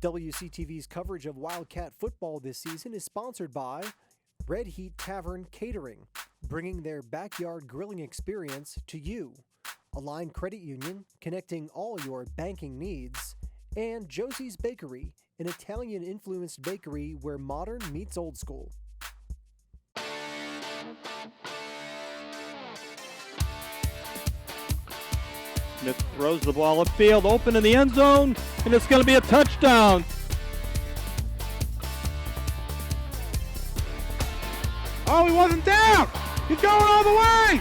WCTV's coverage of Wildcat football this season is sponsored by Red Heat Tavern Catering, bringing their backyard grilling experience to you. Align Credit Union, connecting all your banking needs. And Josie's Bakery, an Italian-influenced bakery where modern meets old school. Smith throws the ball upfield, open in the end zone, and it's going to be a touchdown. Oh, he wasn't down. He's going all the way.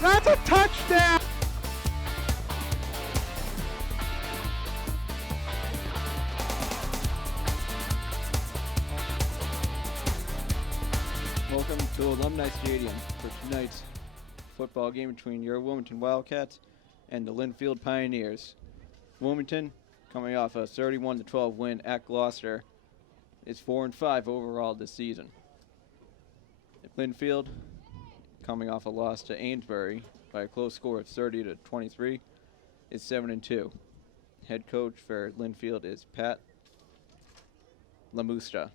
That's a touchdown. Welcome to Alumni Stadium for tonight's football game between your Wilmington Wildcats and the Lynnfield Pioneers. Wilmington, coming off a 31-12 win at Gloucester, is 4-5 overall this season. Lynnfield, coming off a loss to Amesbury by a close score of 30-23, is 7-2. Head coach for Lynnfield is Pat Lamusta.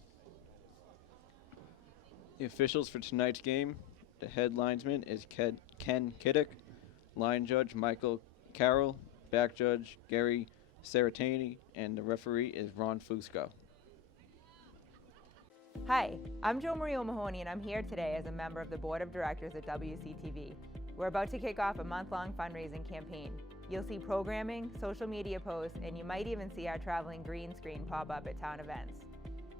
The officials for tonight's game: the head linesman is Ken Kiddick, line judge Michael Carroll, back judge Gary Saratani, and the referee is Ron Fusco. Hi, I'm Jo Marie O'Mahony, and I'm here today as a member of the Board of Directors at WCTV. We're about to kick off a month-long fundraising campaign. You'll see programming, social media posts, and you might even see our traveling green screen pop up at town events.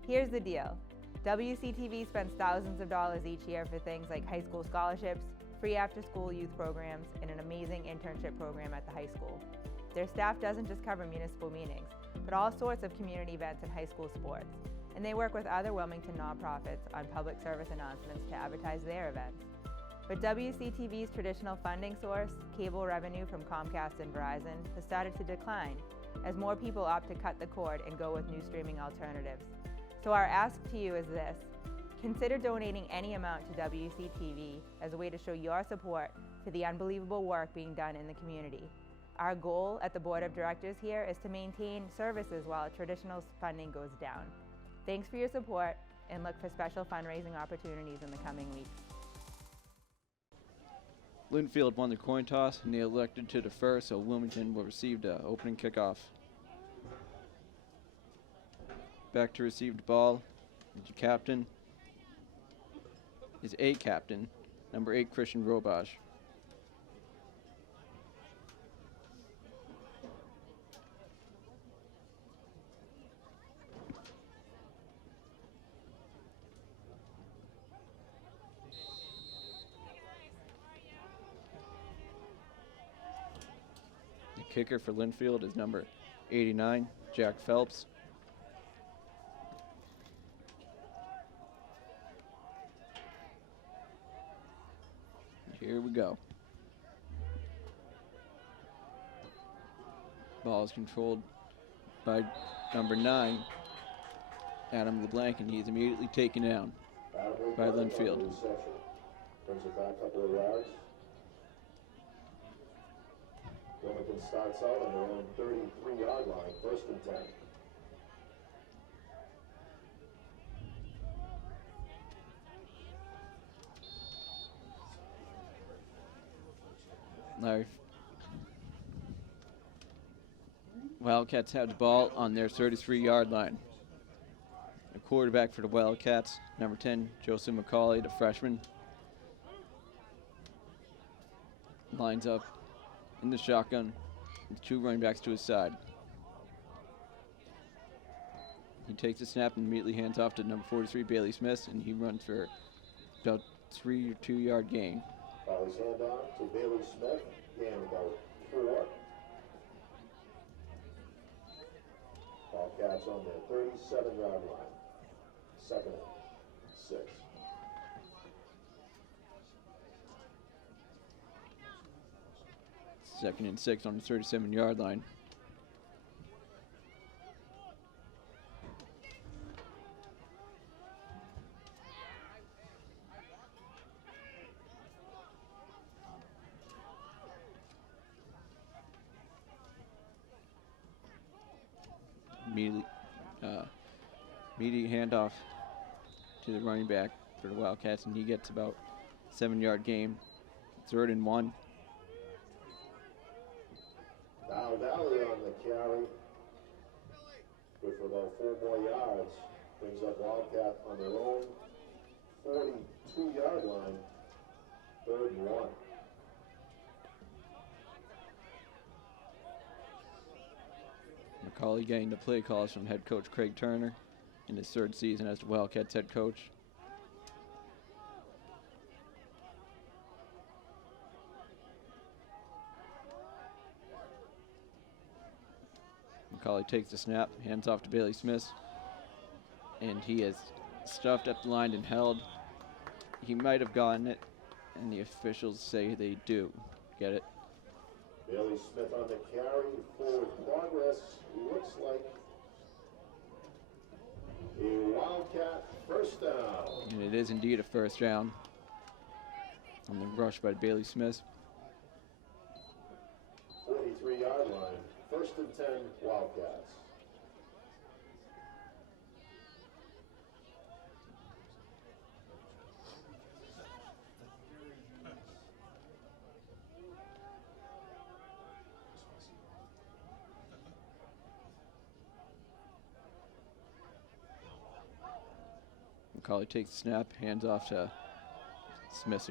Here's the deal. WCTV spends thousands of dollars each year for things like high school scholarships, free after-school youth programs, and an amazing internship program at the high school. Their staff doesn't just cover municipal meetings, but all sorts of community events and high school sports. And they work with other Wilmington nonprofits on public service announcements to advertise their events. But WCTV's traditional funding source, cable revenue from Comcast and Verizon, has started to decline as more people opt to cut the cord and go with new streaming alternatives. So our ask to you is this: consider donating any amount to WCTV as a way to show your support for the unbelievable work being done in the community. Our goal at the Board of Directors here is to maintain services while traditional funding goes down. Thanks for your support, and look for special fundraising opportunities in the coming weeks. Lynnfield won the coin toss and they elected to defer, so Wilmington will receive the opening kickoff. Back to receive the ball is the captain, number 8, Christian Robash. The kicker for Lynnfield is number 89, Jack Phelps. Here we go. Ball is controlled by number 9, Adam LeBlanc, and he's immediately taken down by Lynnfield. Brings it back a couple of yards. Wilmington starts out on their own 33-yard line, 1st and 10. Larry. Wildcats have the ball on their 33-yard line. The quarterback for the Wildcats, number 10, Joseph McCauley, the freshman, lines up in the shotgun with 2 running backs to his side. He takes the snap and immediately hands off to number 43, Bailey Smith, and he runs for about 3 or 2-yard gain. His hand on to Bailey Smith, gain about 4. Wildcats on their 37-yard line, 2nd and 6. Second and 6 on the 37-yard line. immediate handoff to the running back for the Wildcats, and he gets about 7-yard gain. 3rd and 1. Now Valley on the carry. Good for about 4 more yards. Brings up Wildcat on their own 42-yard line. 3rd and 1. McCauley getting the play calls from head coach Craig Turner in his 3rd season as the Wildcats head coach. McCauley takes the snap, hands off to Bailey Smith, and he is stuffed up the line and held. He might have gotten it, and the officials say they do get it. Bailey Smith on the carry, forward progress. Looks like a Wildcat first down. And it is indeed a first down on the rush by Bailey Smith. 43-yard line. 1st and 10, Wildcats. McCauley takes the snap, hands off to Smith,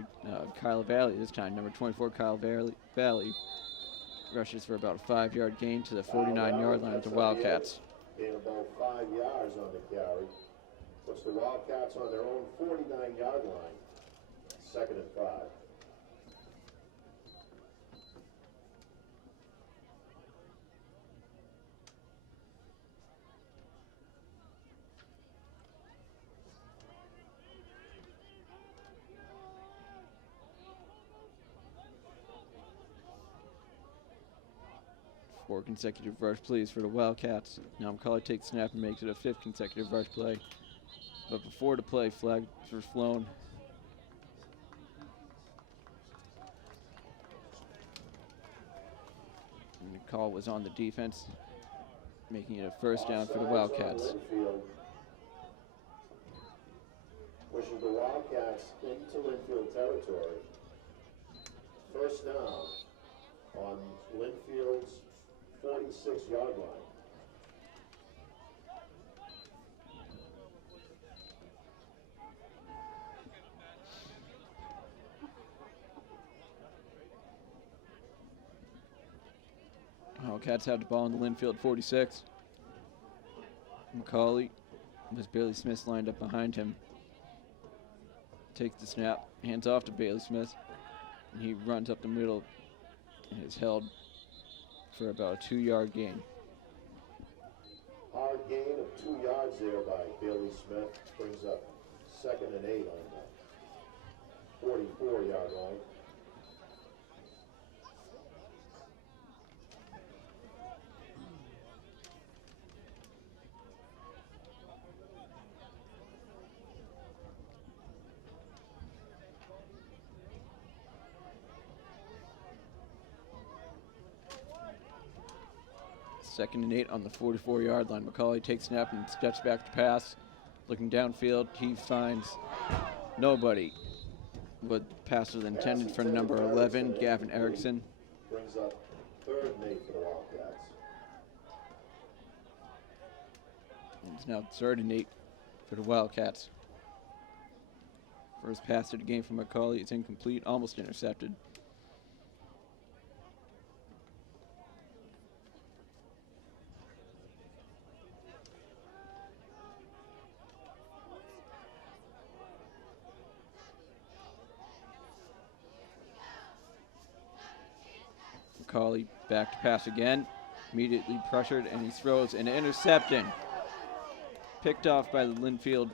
Kyle Valley this time. Number 24, Kyle Valley rushes for about a 5-yard gain to the 49-yard line of the Wildcats. Gain about 5 yards on the carry. Puts the Wildcats on their own 49-yard line. 2nd and 5. Four consecutive rush plays for the Wildcats. Now McCauley takes snap and makes it a 5th consecutive rush play. But before the play, flags were flown. And the call was on the defense, making it a first down for the Wildcats. Lynnfield. Pushing the Wildcats into Lynnfield territory. First down on Lynnfield's 46-yard line. Wildcats have the ball in the Lynnfield 46. McCauley, with Bailey Smith lined up behind him, takes the snap, hands off to Bailey Smith, and he runs up the middle and is held for about a 2-yard gain. Hard gain of 2 yards there by Bailey Smith. Brings up 2nd and 8 on the 44-yard line. Second and 8 on the 44-yard line. McCauley takes snap and steps back to pass. Looking downfield, he finds nobody. But pass was intended for number 11, Gavin Erickson. Brings up 3rd and 8 for the Wildcats. It's now 3rd and 8 for the Wildcats. First pass of the game from McCauley. It's incomplete, almost intercepted. McCauley back to pass again, immediately pressured, and he throws an interception. Picked off by the Lynnfield,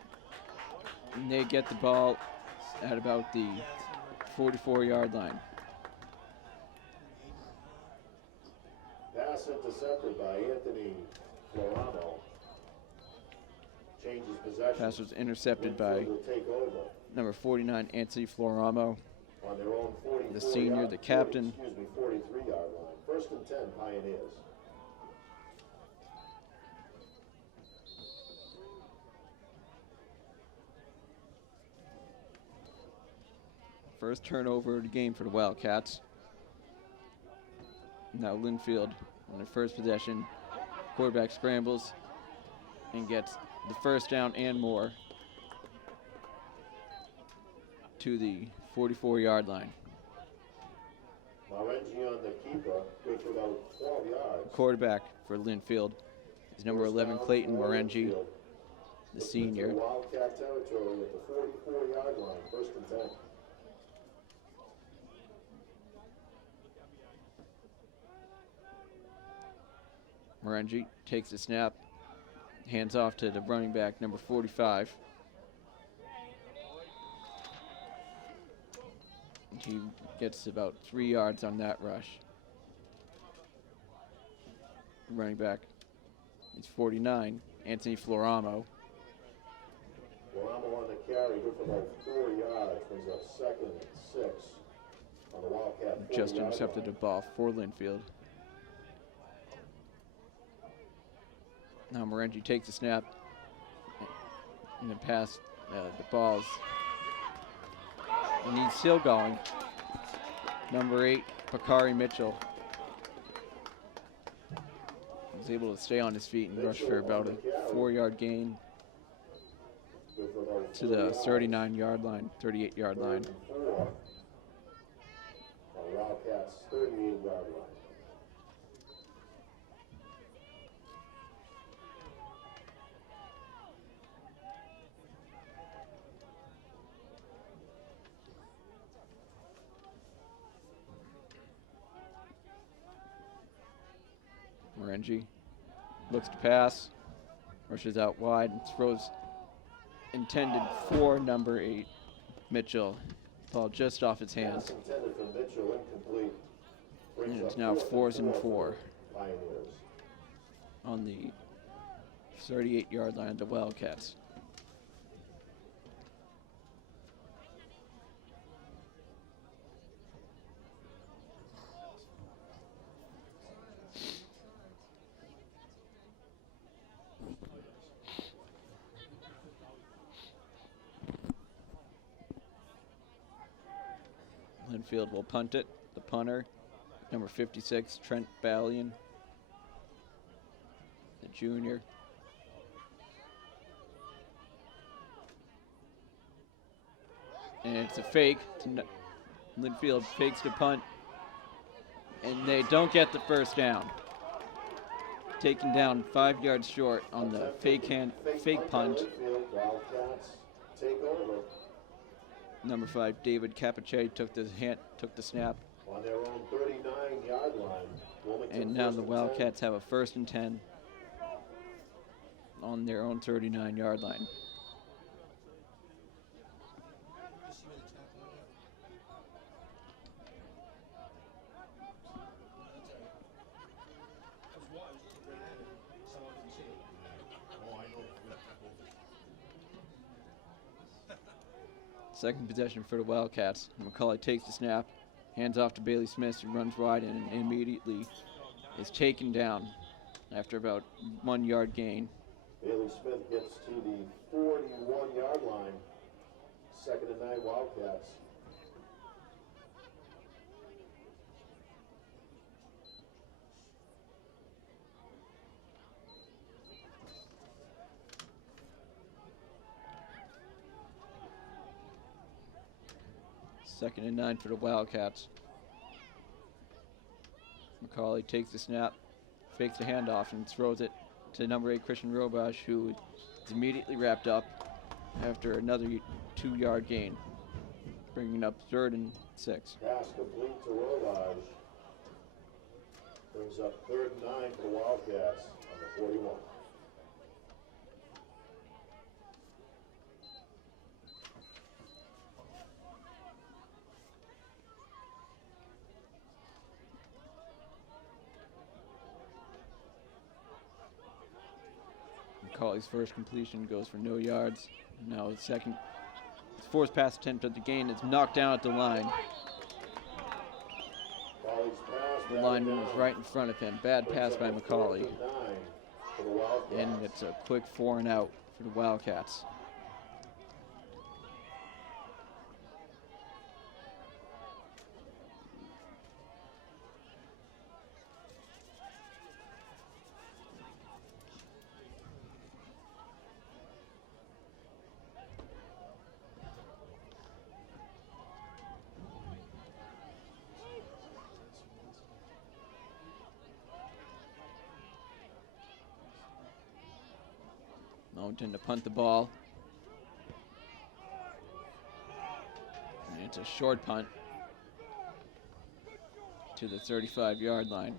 and they get the ball at about the 44-yard line. Pass intercepted by Anthony Floramo. Changes possession. Pass was intercepted by Lynnfield will take over number 49, Anthony Floramo, on their own 44 the senior, the captain. 43-yard line. 1st and 10, Pioneers. First turnover of the game for the Wildcats. Now Lynnfield on their first possession. Quarterback scrambles and gets the first down and more to the 44-yard line. Marengi on the keeper, good for about 12 yards. Quarterback for Lynnfield is number 11, Clayton Marengi, the Into senior. Wildcat territory at the 44-yard line, first and 10. Marengi takes the snap, hands off to the running back, number 45. He gets about 3 yards on that rush. Running back is 49, Anthony Floramo. Guaramo on the carry, good for about 4 yards, brings up second and 6 on the Wildcat. Just 40-yard intercepted the line. ball for Lynnfield. Now Marengi takes the snap and the pass, the ball's, and he's still going. Number 8, Bakari Mitchell was able to stay on his feet and rush for about a 4-yard gain Good for about to 4 the yards. 39-yard line, 38-yard line. 4 on Wildcats 38-yard line. Marengi looks to pass, rushes out wide, and throws intended for number 8, Mitchell. Ball just off his hands. Pass intended for Mitchell, incomplete. Brings And it's up now 4th and 4 for Pioneers. on the 38-yard line of the Wildcats. Lynnfield will punt it. The punter, number 56, Trent Ballion, the junior. And it's a fake. Lynnfield fakes the punt, and they don't get the first down. Taken down 5 yards short on the fake punt. Lynnfield, Wildcats take over Number 5, David Capiche took the snap, on their own 39-yard line. Wilmington and now first the and 10. Wildcats have a 1st and 10 on their own 39-yard line. Second possession for the Wildcats. McCauley takes the snap, hands off to Bailey Smith, who runs wide and immediately is taken down after about 1 yard gain. Bailey Smith gets to the 41-yard line. 2nd and 9 Wildcats. Second and 9 for the Wildcats. McCauley takes the snap, fakes the handoff, and throws it to number 8, Christian Robash, who is immediately wrapped up after another 2 yard gain, bringing up 3rd and 6. Pass complete to Rolage. Brings up 3rd and 9 for the Wildcats on the 41. McCauley's first completion goes for no yards. Now his fourth pass attempt at the gain is knocked down at the line. Colley's pass The batted lineman was down. right in front of him. Bad Brings pass up by a 4th McCauley. and 9 for the Wildcats. And it's a quick 4 and out for the Wildcats. Wilmington to punt the ball. And it's a short punt to the 35-yard line.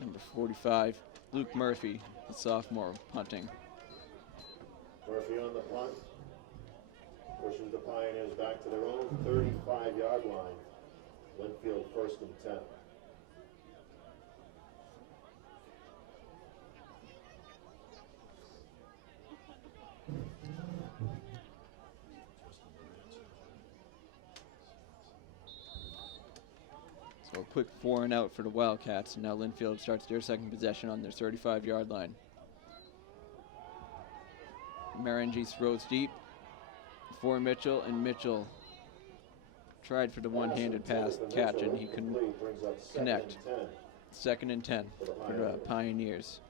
Number 45, Luke Murphy, the sophomore, punting. Murphy on the punt. Pushes the Pioneers back to their own 35-yard line. Lynnfield 1st and 10. So a quick 4 and out for the Wildcats, and now Lynnfield starts their second possession on their 35-yard line. Marangi throws deep for Mitchell, and Mitchell tried for the one-handed pass catch, and he couldn't connect. 2nd and 10 for the Pioneers.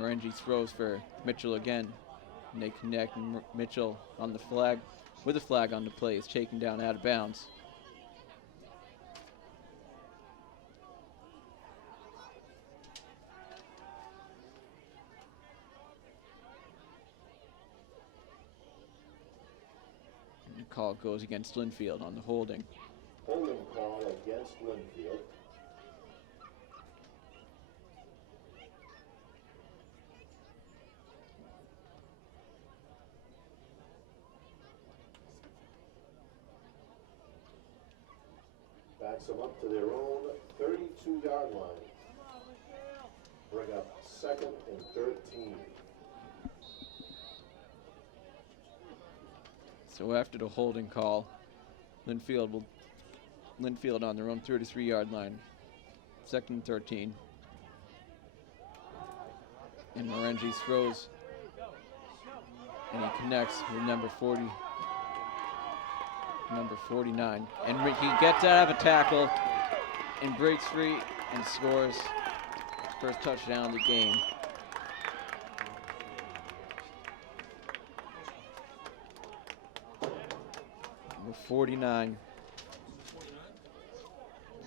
Marangi throws for Mitchell again, and they connect, and Mitchell on the flag, with a flag on the play, is taken down out of bounds. And the call goes against Lynnfield on the holding. Holding call against Lynnfield. Backs them up to their own 32-yard line. Bring up 2nd and 13. So after the holding call, Lynnfield on their own 33-yard line. 2nd and 13. And Marangi throws, and he connects with number 49. And he gets out of a tackle and breaks free and scores his first touchdown of the game. Number 49,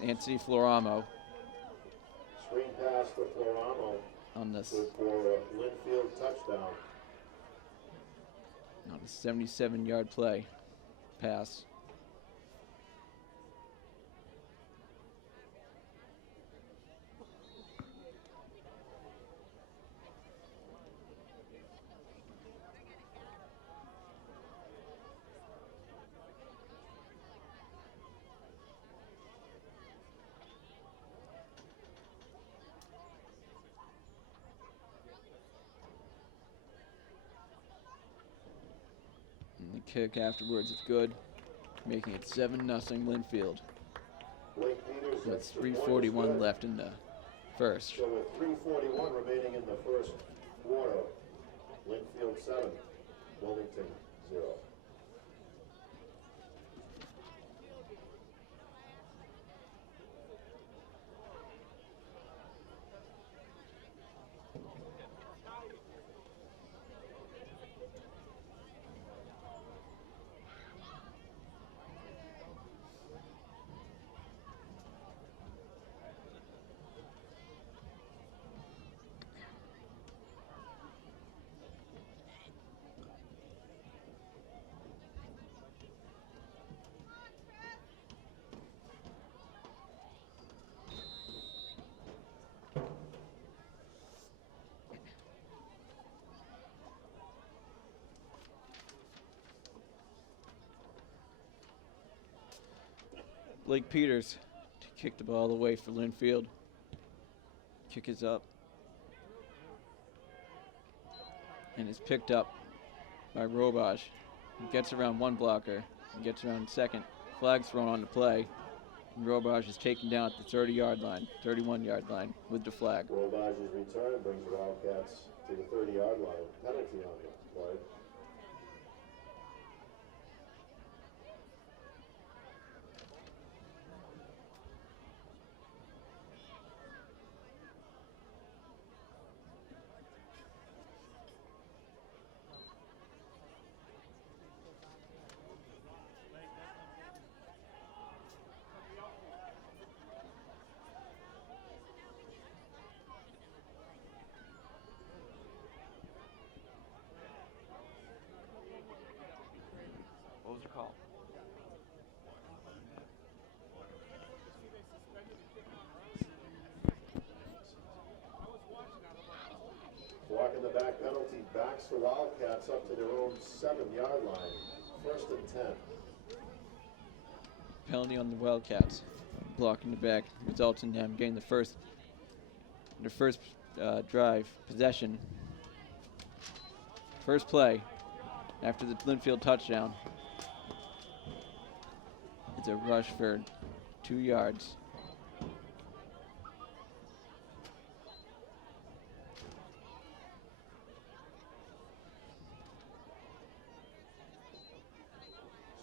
Anthony Floramo. Screen pass to Floramo On this, for a Lynnfield touchdown. on a 77-yard play pass. And the kick afterwards is good, making it 7-0 Lynnfield Blake Peters with hits the point, 3:41 good. left in the first. So with 3:41 remaining in the first quarter, Lynnfield 7, Wilmington 0. Blake Peters to kick the ball away for Lynnfield. Kick is up. And is picked up by Robaj. He gets around one blocker. He gets around second. Flag's thrown on the play. And Robaj is taken down at the 30-yard line, 31-yard line with the flag. Robaj's return brings the Wildcats to the 30-yard line. Penalty on the play. Blocking the back penalty backs the Wildcats up to their own 7-yard line. 1st and 10. Penalty on the Wildcats. Blocking the back results in them getting their first drive possession. First play after the Lynnfield touchdown. It's a rush for 2 yards.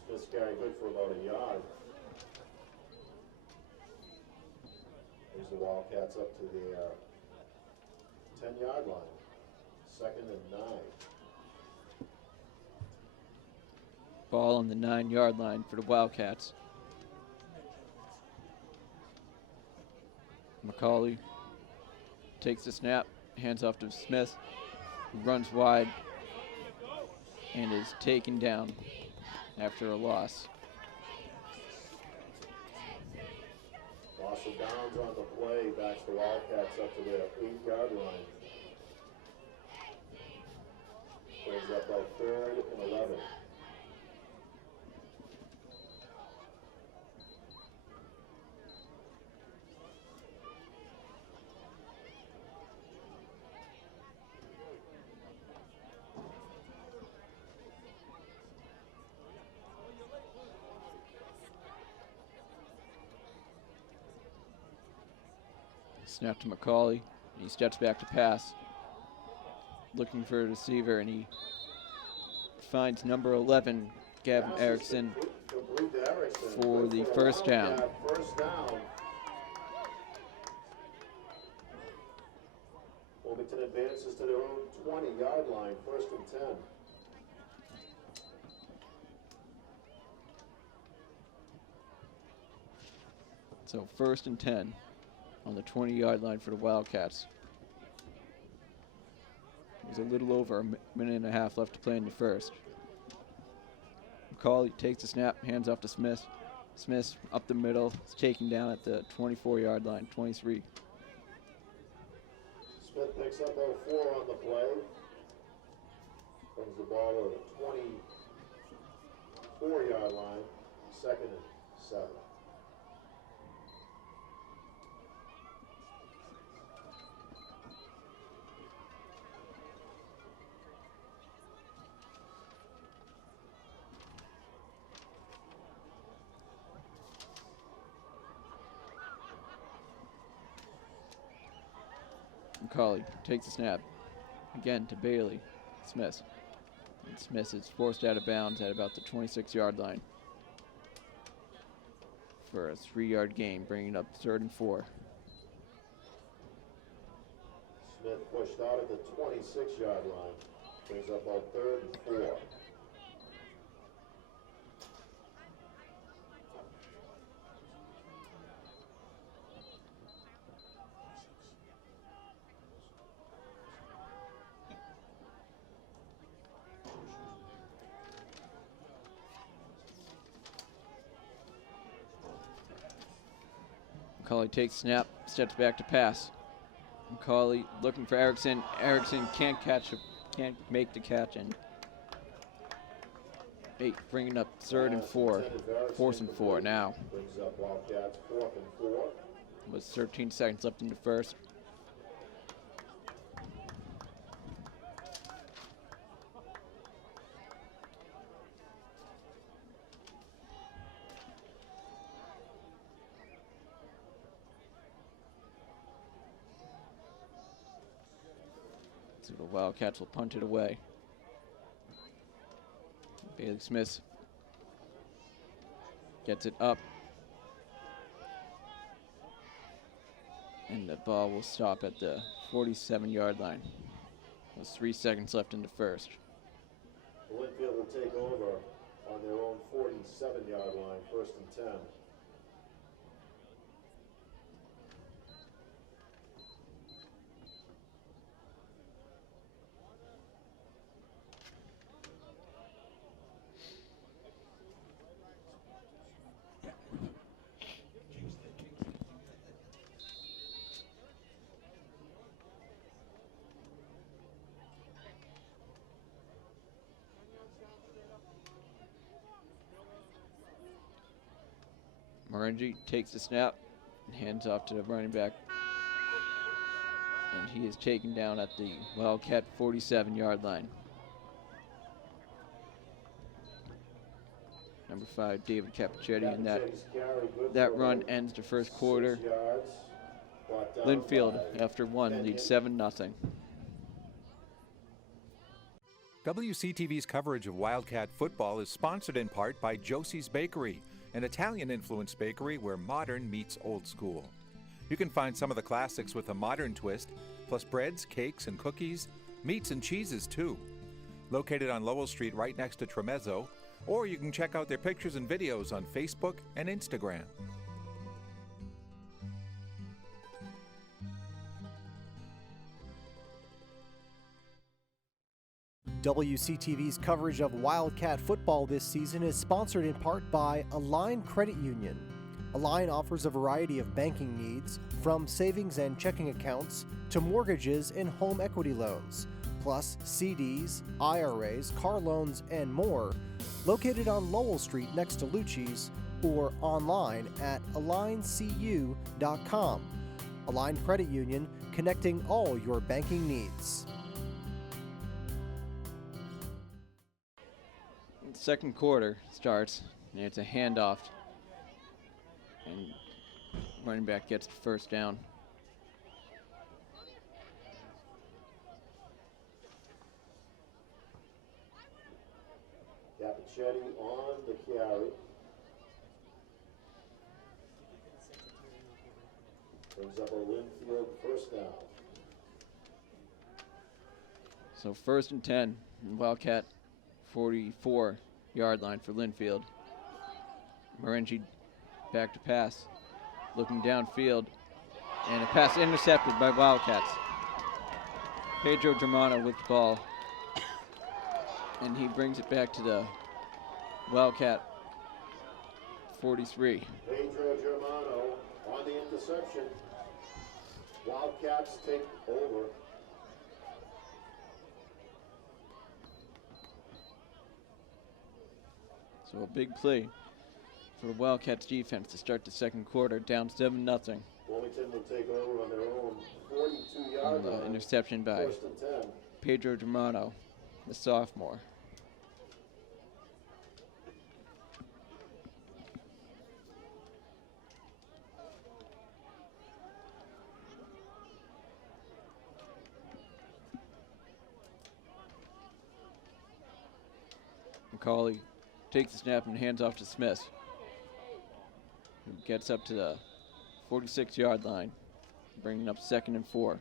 Smith's carry good for about a yard. Here's the Wildcats up to the 10-yard line. 2nd and 9. Ball on the 9-yard line for the Wildcats. McCauley takes the snap, hands off to Smith, runs wide, and is taken down after a loss. Loss of downs on the play, backs the Wildcats up to their 8-yard line. Brings up about 3rd and 11. Snap to McCauley. He steps back to pass. Looking for a receiver, and he finds number 11, Gavin Erickson, for the first down. First down. Wilmington advances to their own 20-yard line. 1st and 10. So 1st and 10 on the 20-yard line for the Wildcats. There's a little over a minute and a half left to play in the first. McCauley takes the snap, hands off to Smith. Smith up the middle, is taken down at the 24-yard line, 23. Smith picks up 04 on the play. Brings the ball to the 24-yard line. 2nd and 7. McCauley takes the snap. Again to Bailey. Smith. And Smith is forced out of bounds at about the 26-yard line for a 3-yard gain, bringing up 3rd and 4. Smith pushed out at the 26-yard line. Brings up about 3rd and 4. McCauley takes snap, steps back to pass. McCauley looking for Erickson. Erickson can't make the catch, and 8 bringing up 3rd and 4. 4th and 4 now. Brings up Wildcats 4th and 4. With 13 seconds left in the first. So the Wildcats will punt it away. Bailey Smith gets it up. And the ball will stop at the 47-yard line. There's 3 seconds left in the first. Lynnfield will take over on their own 47-yard line. 1st and 10. Morengi takes the snap and hands off to the running back. And he is taken down at the Wildcat 47-yard line. Number 5, David Capuchetti, and that run ends the first quarter. Lynnfield, after one, leads 7-0. WCTV's coverage of Wildcat football is sponsored in part by Josie's Bakery, an Italian-influenced bakery where modern meets old school. You can find some of the classics with a modern twist, plus breads, cakes, and cookies, meats and cheeses too. Located on Lowell Street right next to Tremezzo, or you can check out their pictures and videos on Facebook and Instagram. WCTV's coverage of Wildcat football this season is sponsored in part by Align Credit Union. Align offers a variety of banking needs, from savings and checking accounts to mortgages and home equity loans, plus CDs, IRAs, car loans, and more, located on Lowell Street next to Lucci's or online at aligncu.com. Align Credit Union, connecting all your banking needs. Second quarter starts, and it's a handoff, and running back gets the first down. Capuchetti on the carry. Brings up a Lynnfield first down. So 1st and 10, Wildcat 44-yard line for Lynnfield. Morengi back to pass, looking downfield, and a pass intercepted by Wildcats. Pedro Germano with the ball, and he brings it back to the Wildcat 43. Pedro Germano on the interception. Wildcats take over. So a big play for the Wildcats defense to start the second quarter, down 7-0. Wilmington will take over on their own 42-yard line. Interception by 1st and 10. Pedro Germano, the sophomore. McCauley takes the snap and hands off to Smith, who gets up to the 46-yard line, bringing up 2nd and 4.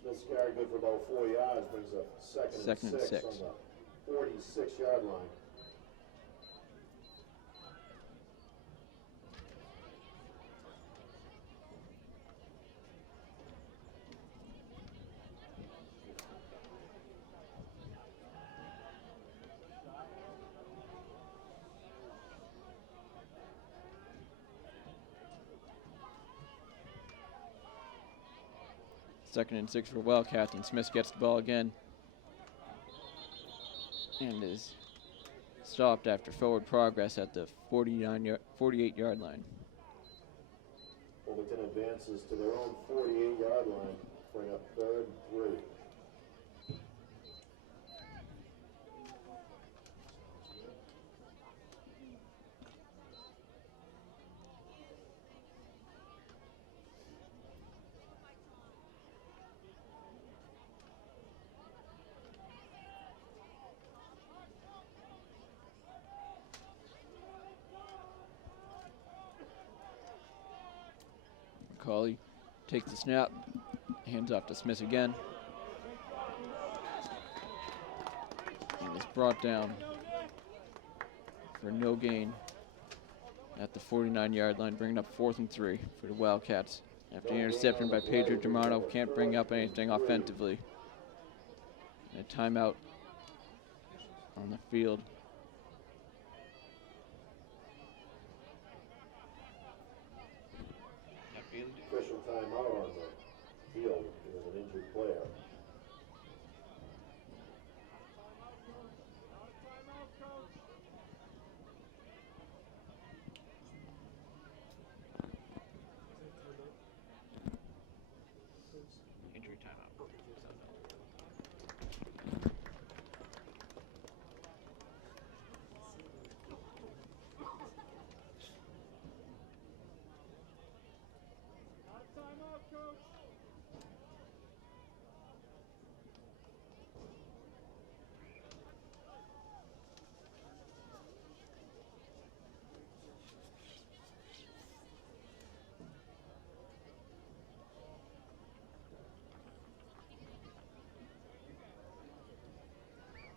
Smith's carry good for about 4 yards, brings up second and six on the 46-yard line. Second and 6 for Wildcats, and Smith gets the ball again and is stopped after forward progress at the 48-yard line. Wilmington advances to their own 48-yard line, bring up 3rd and 3. McCauley takes the snap, hands off to Smith again, and is brought down for no gain at the 49-yard line, bringing up 4th and 3 for the Wildcats. After the interception by Pedro Germano, can't bring up anything offensively. And a timeout on the field. Official timeout on the field with an injured player.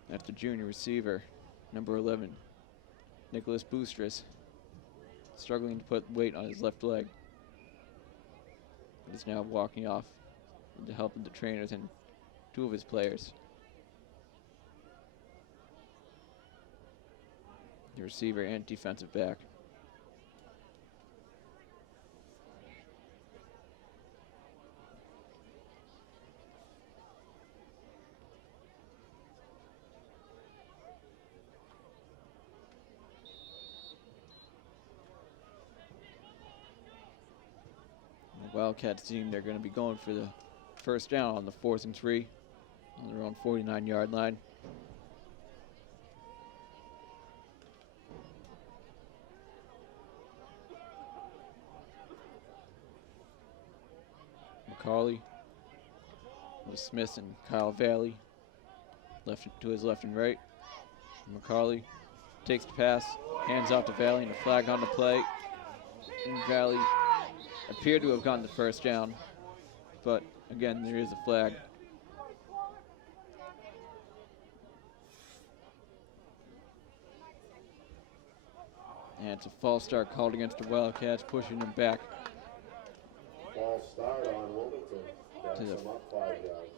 That's the junior receiver, number 11, Nicholas Boostris, struggling to put weight on his left leg. He's now walking off with the help of the trainers and 2 of his players. The receiver and defensive back. The Wildcats team, they're going to be going for the first down on the 4th and 3 on their own 49-yard line. McCauley with Smith and Kyle Valley left to his left and right. McCauley takes the pass, hands off to Valley, and a flag on the play. And Valley appeared to have gotten the first down, but again, there is a flag. And it's a false start called against the Wildcats, pushing them back False start on Wilmington. Backs them up 5 yards.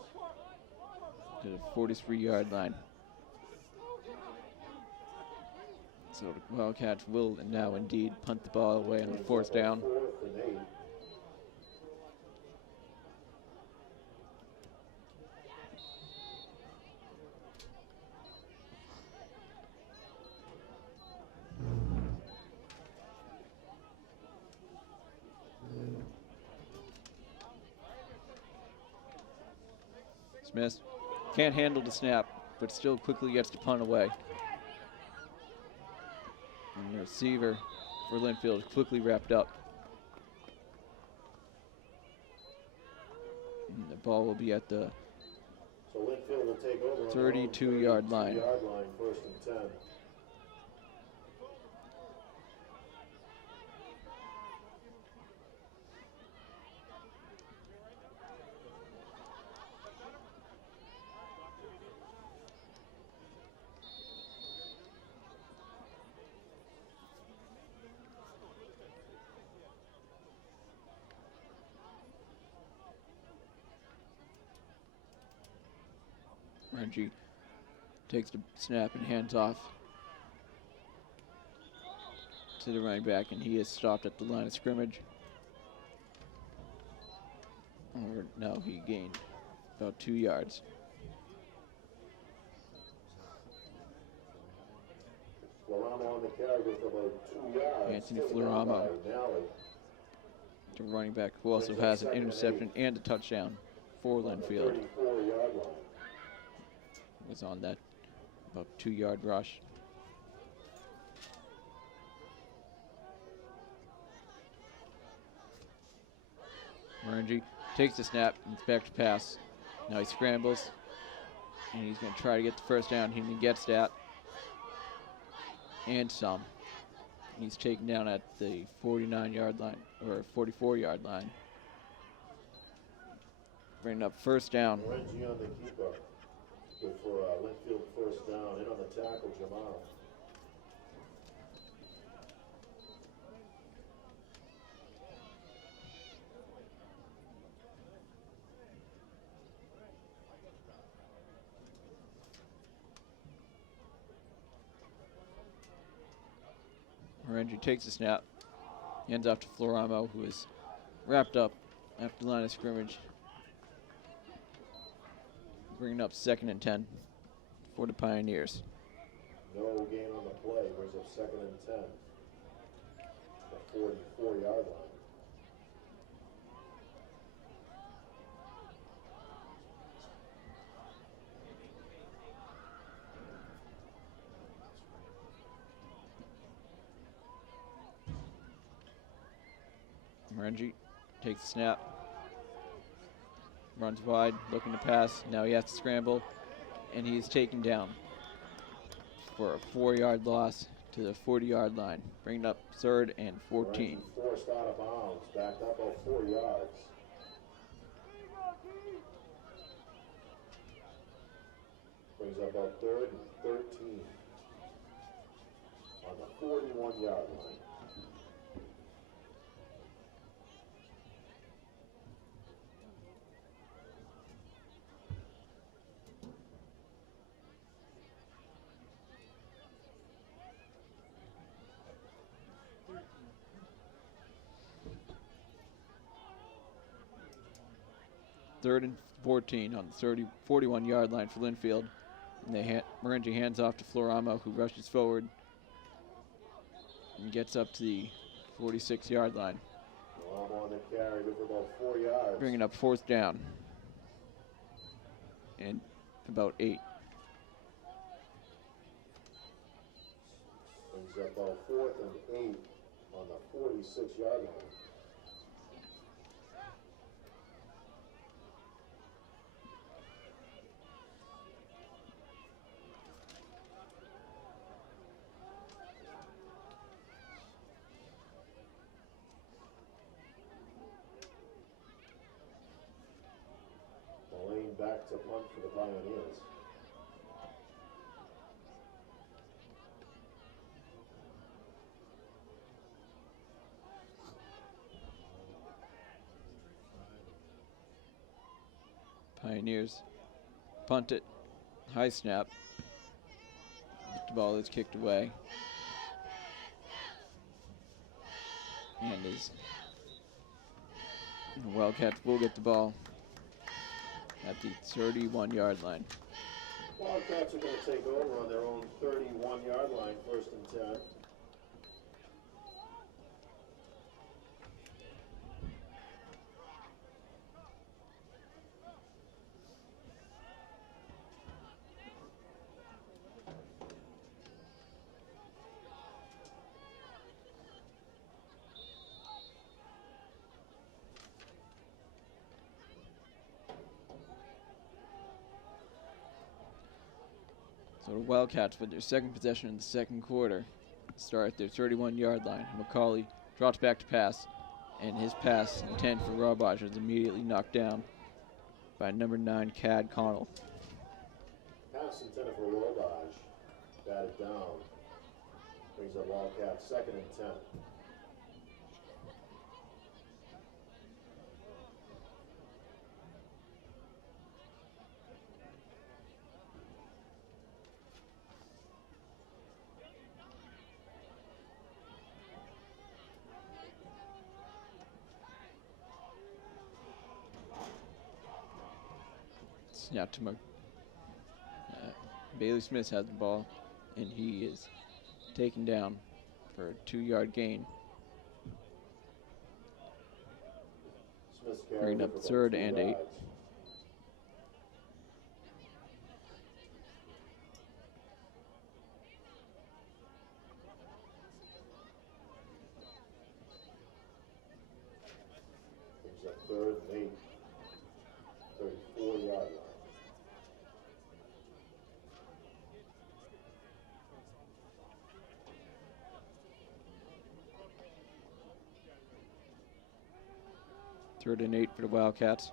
to the 43-yard line. So the Wildcats will now indeed punt the ball away on the 4th down. 4th and 8. Smith can't handle the snap, but still quickly gets the punt away. And the receiver for Lynnfield quickly wrapped up. And the ball will be at the So Lynnfield will take over on 32-yard line. 32-yard line, 1st and 10. Renji takes the snap and hands off to the running back, and he is stopped at the line of scrimmage. Or no, he gained about 2 yards. Floramo on the carry with about 2 yards. Anthony Taken down Floramo, by Nally. the running back, who also has an interception and a touchdown for Lynnfield. 34-yard line. Was on that about 2-yard rush. Morangi takes the snap and it's back to pass. Now he scrambles and he's going to try to get the first down. He gets that and some. And he's taken down at the 49-yard line or 44-yard line. Bringing up first down. Morengi on the keeper. Good for Lynnfield first down. In on the tackle, Jamal. Morengi takes the snap, hands off to Floramo, who is wrapped up after the line of scrimmage. Bringing up 2nd and 10 for the Pioneers. No gain on the play. Brings up 2nd and 10. The 44-yard line. Morengi takes the snap, runs wide, looking to pass. Now he has to scramble, and he is taken down for a 4-yard loss to the 40-yard line, bringing up 3rd and 14. Morengi forced out of bounds. Backed up about 4 yards. Brings up about 3rd and 13 on the 41-yard line. Third and 14 on the 41-yard line for Lynnfield. And Morengi hands off to Floramo, who rushes forward and gets up to the 46-yard line. Floramo on the carry, good for about 4 yards. Bringing up 4th down. And about 8. Brings up about 4th and 8 on the 46-yard line. Back to punt for the Pioneers. Pioneers punt it. High snap. The ball is kicked away. And the Wildcats will get the ball at the 31-yard line. Wildcats are going to take over on their own 31-yard line, 1st and 10. So the Wildcats with their second possession in the second quarter start at their 31-yard line. McCauley drops back to pass, and his pass intended for Rawbodge is immediately knocked down by number 9, Cad Connell. Pass intended for Rawbodge. Batted down. Brings up Wildcats 2nd and 10. Snap to Bailey Smith has the ball, and he is taken down for a 2-yard gain. Bringing up 3rd and 8. Brings up 3rd and 8. 34-yard line. Third and 8 for the Wildcats.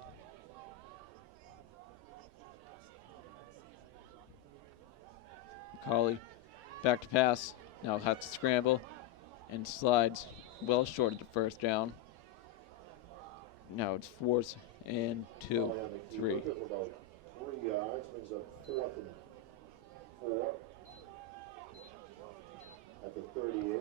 McCauley back to pass. Now has to scramble and slides well short of the 1st down. Now it's 4th and 2, 3. About 3 yards, brings up 4th and 4 at the 38.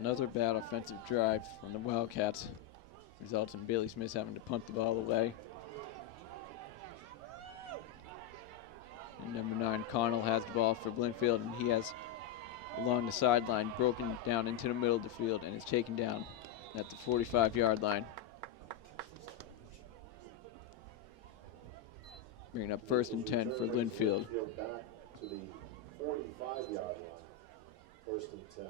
Another bad offensive drive from the Wildcats results in Bailey Smith having to punt the ball away. And number 9, Connell, has the ball for Lynnfield, and he has, along the sideline, broken down into the middle of the field and is taken down at the 45-yard line. Bringing up 1st and 10 for Lynnfield. Back to the 45-yard line, 1st and 10.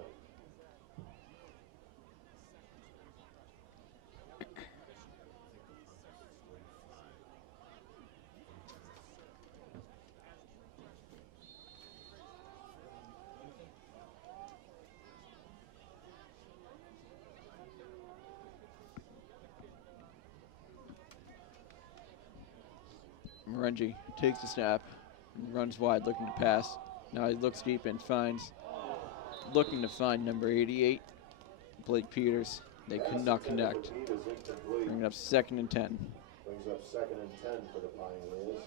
Morengi takes the snap and runs wide looking to pass. Now he looks deep and looking to find number 88, Blake Peters. They could not connect. Bringing up 2nd and 10. Brings up 2nd and 10 for the Pioneers.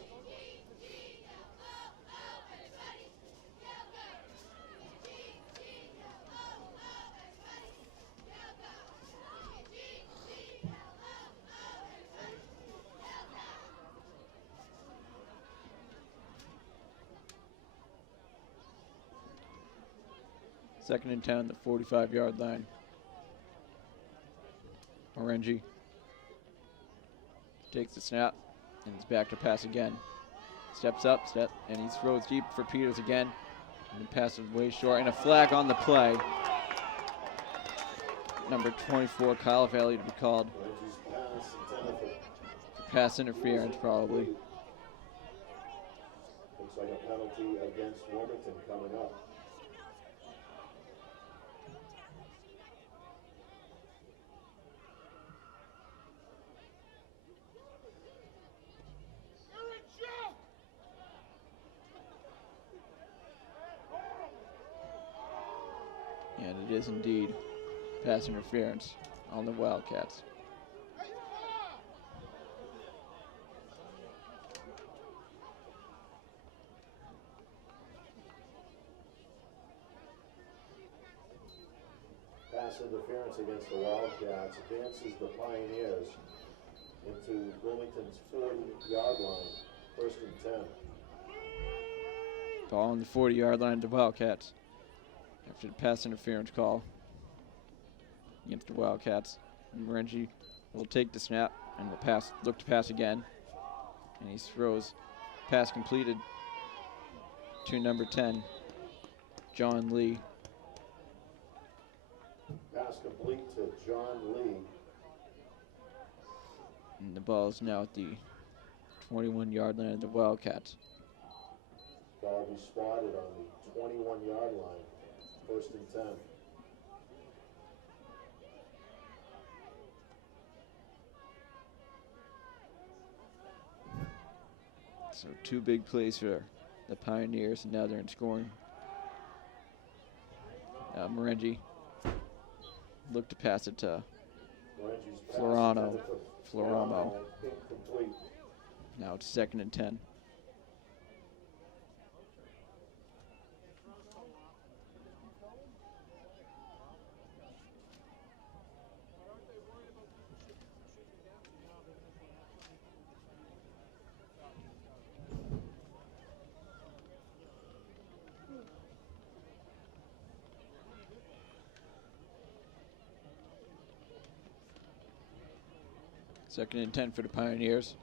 Second and 10, the 45-yard line. Morengi takes the snap and he's back to pass again. Steps up, and he throws deep for Peters again. And the pass is way short, and a flag on the play. Number 24, Kyle Valley, to be called. Pass interference, probably. Looks like a penalty against Wilmington coming up. And it is indeed pass interference on the Wildcats. Pass interference against the Wildcats advances the Pioneers into Wilmington's 40-yard line, 1st and 10. Ball on the 40-yard line of the Wildcats. After the pass interference call against the Wildcats, Morengi will take the snap and will look to pass again. And he throws, pass completed to number 10, John Lee. Pass complete to John Lee. And the ball is now at the 21-yard line of the Wildcats. Ball will be spotted on the 21-yard line. 1st and 10. So 2 big plays for the Pioneers, and now they're in scoring. Morengi look to pass it to Floramo. Incomplete. Now it's 2nd and 10. Second and 10 for the Pioneers.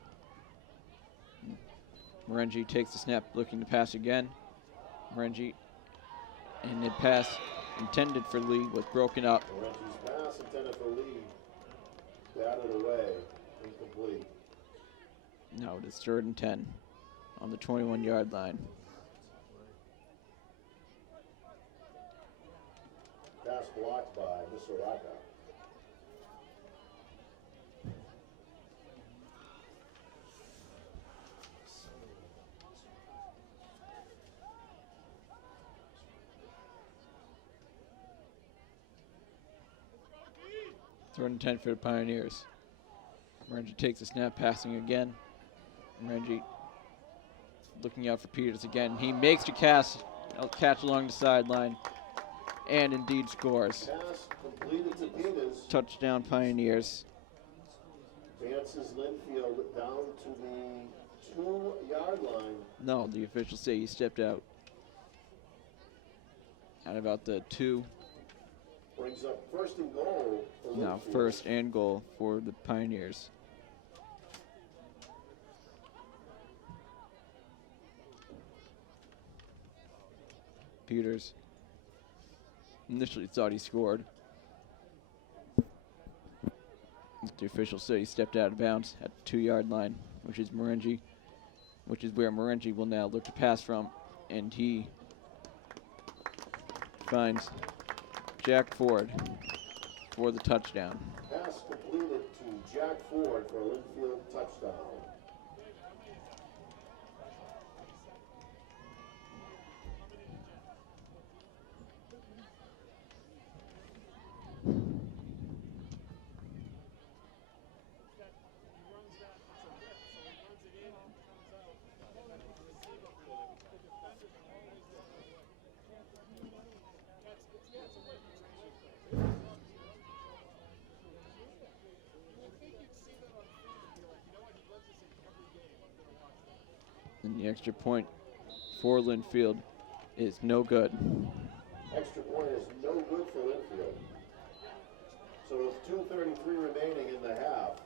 Morengi takes the snap, looking to pass again. Morengi, and the pass intended for Lee was broken up. Morengi's pass intended for Lee, batted away, incomplete. Now it is 3rd and 10 on the 21-yard line. Pass blocked by Misuraka. Third and 10 for the Pioneers. Morengi takes the snap, passing again. Morengi looking out for Peters again. He makes the catch along the sideline, and indeed scores. Pass completed to Peters. Touchdown Pioneers. Advances Lynnfield down to the 2-yard line. No, the officials say he stepped out at about the 2. Brings up 1st and goal for Now Lynnfield. 1st and goal for the Pioneers. Peters initially thought he scored. The officials say he stepped out of bounds at the 2-yard line, which is where Morengi will now look to pass from, and he finds Jack Ford for the touchdown. Pass completed to Jack Ford for a Lynnfield touchdown. And the extra point for Lynnfield is no good. Extra point is no good for Lynnfield. So with 2:33 remaining in the half,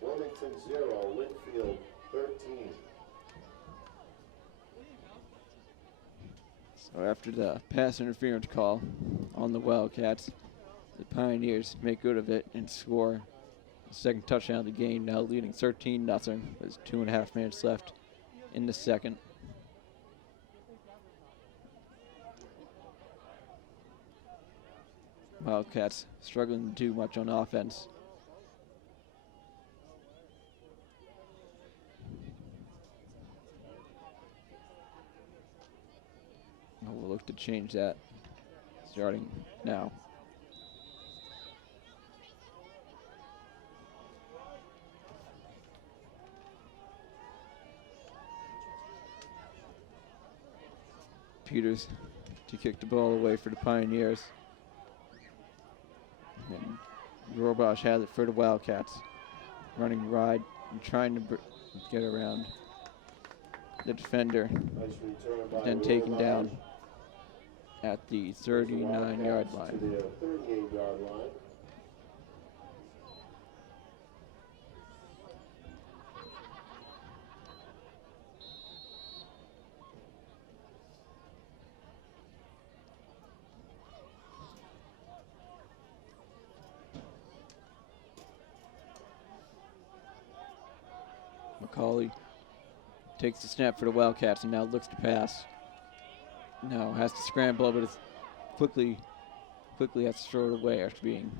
Wilmington 0, Lynnfield 13. So after the pass interference call on the Wildcats, the Pioneers make good of it and score the second touchdown of the game, now leading 13-0. There's 2.5 minutes left in the second. Wildcats struggling to do much on offense. We'll look to change that starting now. Peters to kick the ball away for the Pioneers. And Robosh has it for the Wildcats. Running wide and trying to get around the defender. Nice return by Then taken Robosh. down at the 39-yard To line. the 38-yard line. McCauley takes the snap for the Wildcats and now looks to pass. Now has to scramble, but it's quickly has to throw it away after being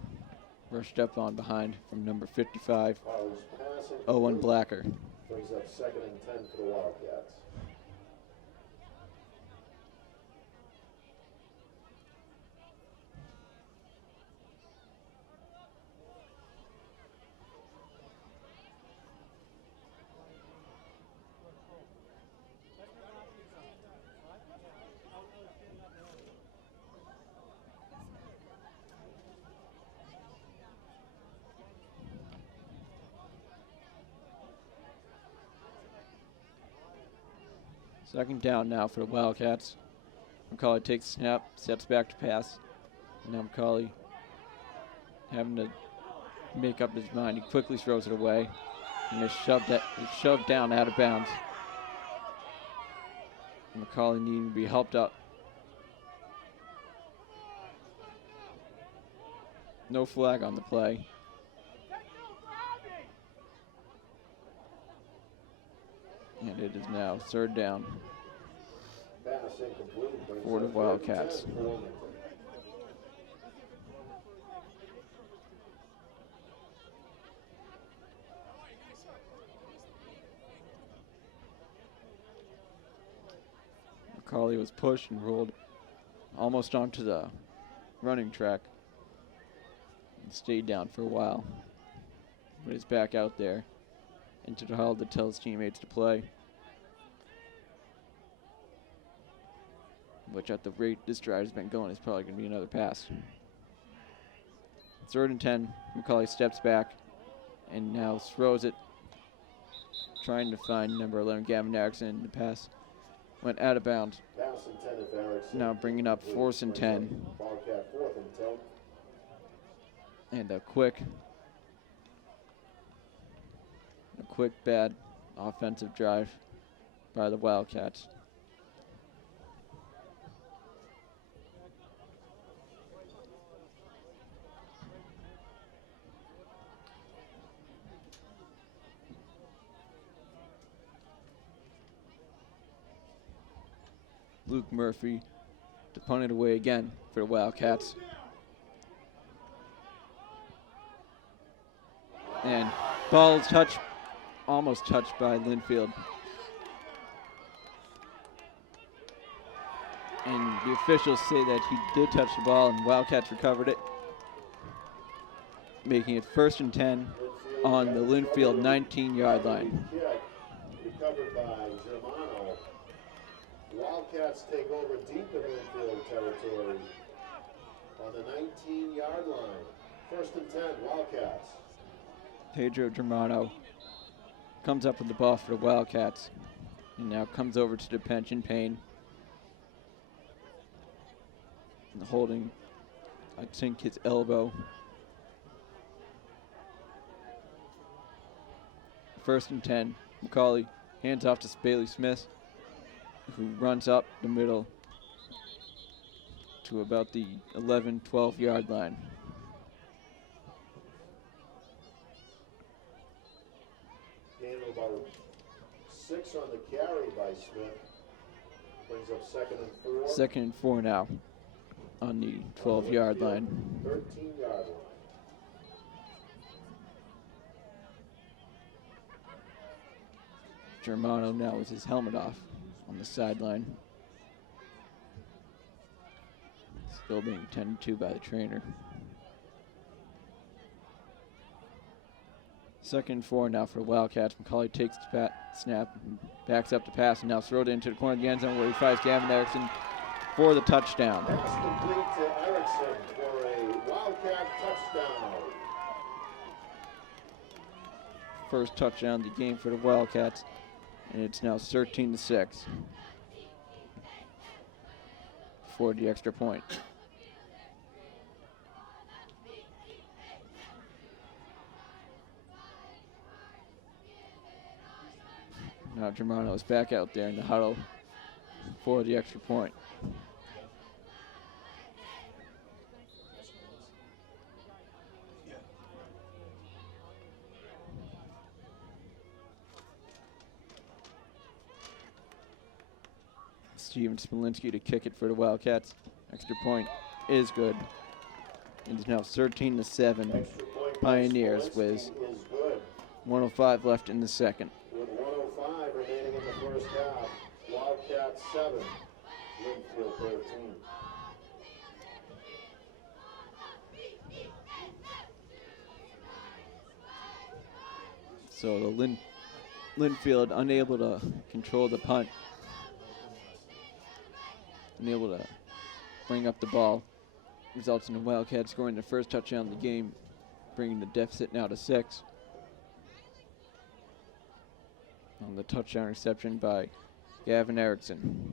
rushed up on behind from number 55, College passing Owen complete. Blacker. Brings up 2nd and 10 for the Wildcats. Second down now for the Wildcats. McCauley takes the snap, steps back to pass. And now McCauley having to make up his mind. He quickly throws it away and is shoved down out of bounds. McCauley needing to be helped up. No flag on the play. And it is now 3rd down Pass incomplete. Brings for the up 3rd and Wildcats. 10 for Wilmington. McCauley was pushed and rolled almost onto the running track and stayed down for a while. But he's back out there into the huddle to tell his teammates to play. Which at the rate this drive has been going is probably going to be another pass. 3rd and 10. McCauley steps back and now throws it, trying to find number 11 Gavin Erickson. The pass went out of bounds. Pass intended for Erickson. Now bringing up 4th and 10. Wildcat 4th and 10. And a quick bad offensive drive by the Wildcats. Luke Murphy to punt it away again for the Wildcats. And ball is almost touched by Lynnfield. And the officials say that he did touch the ball and Wildcats recovered it, making it 1st and 10 on the Lynnfield 19-yard line. Kick recovered by Germano. Wildcats take over deep in Lynnfield territory on the 19-yard line. 1st and 10, Wildcats. Pedro Germano comes up with the ball for the Wildcats. And now comes over to the bench in pain. And holding, I think, his elbow. First and 10. McCauley hands off to Bailey Smith, who runs up the middle to about the 11, 12 yard line. Gain of about 6 on the carry by Smith. Brings up 2nd and 4. 2nd and 4 now on the 12 yard line. 13 yard line. Germano now with his helmet off on the sideline. Still being tended to by the trainer. 2nd and 4 now for the Wildcats. McCauley takes the snap, and backs up the pass, and now throws it into the corner of the end zone where he finds Gavin Erickson for the touchdown. That's complete to Erickson for a Wildcat touchdown. First touchdown of the game for the Wildcats, and it's now 13-6 for the extra point. Now Germano is back out there in the huddle for the extra point. Steven Smolinski to kick it for the Wildcats. Extra point is good. It is now 13-7. Extra point by Pioneers Smolinski with is good. 1:05 left in the second. With 1:05 remaining in the first half, Wildcats 7, Lynnfield 13. So the Lynnfield unable to control the punt. Unable to bring up the ball. Results in the Wildcats scoring the first touchdown of the game, bringing the deficit now to 6. On the touchdown reception by Gavin Erickson.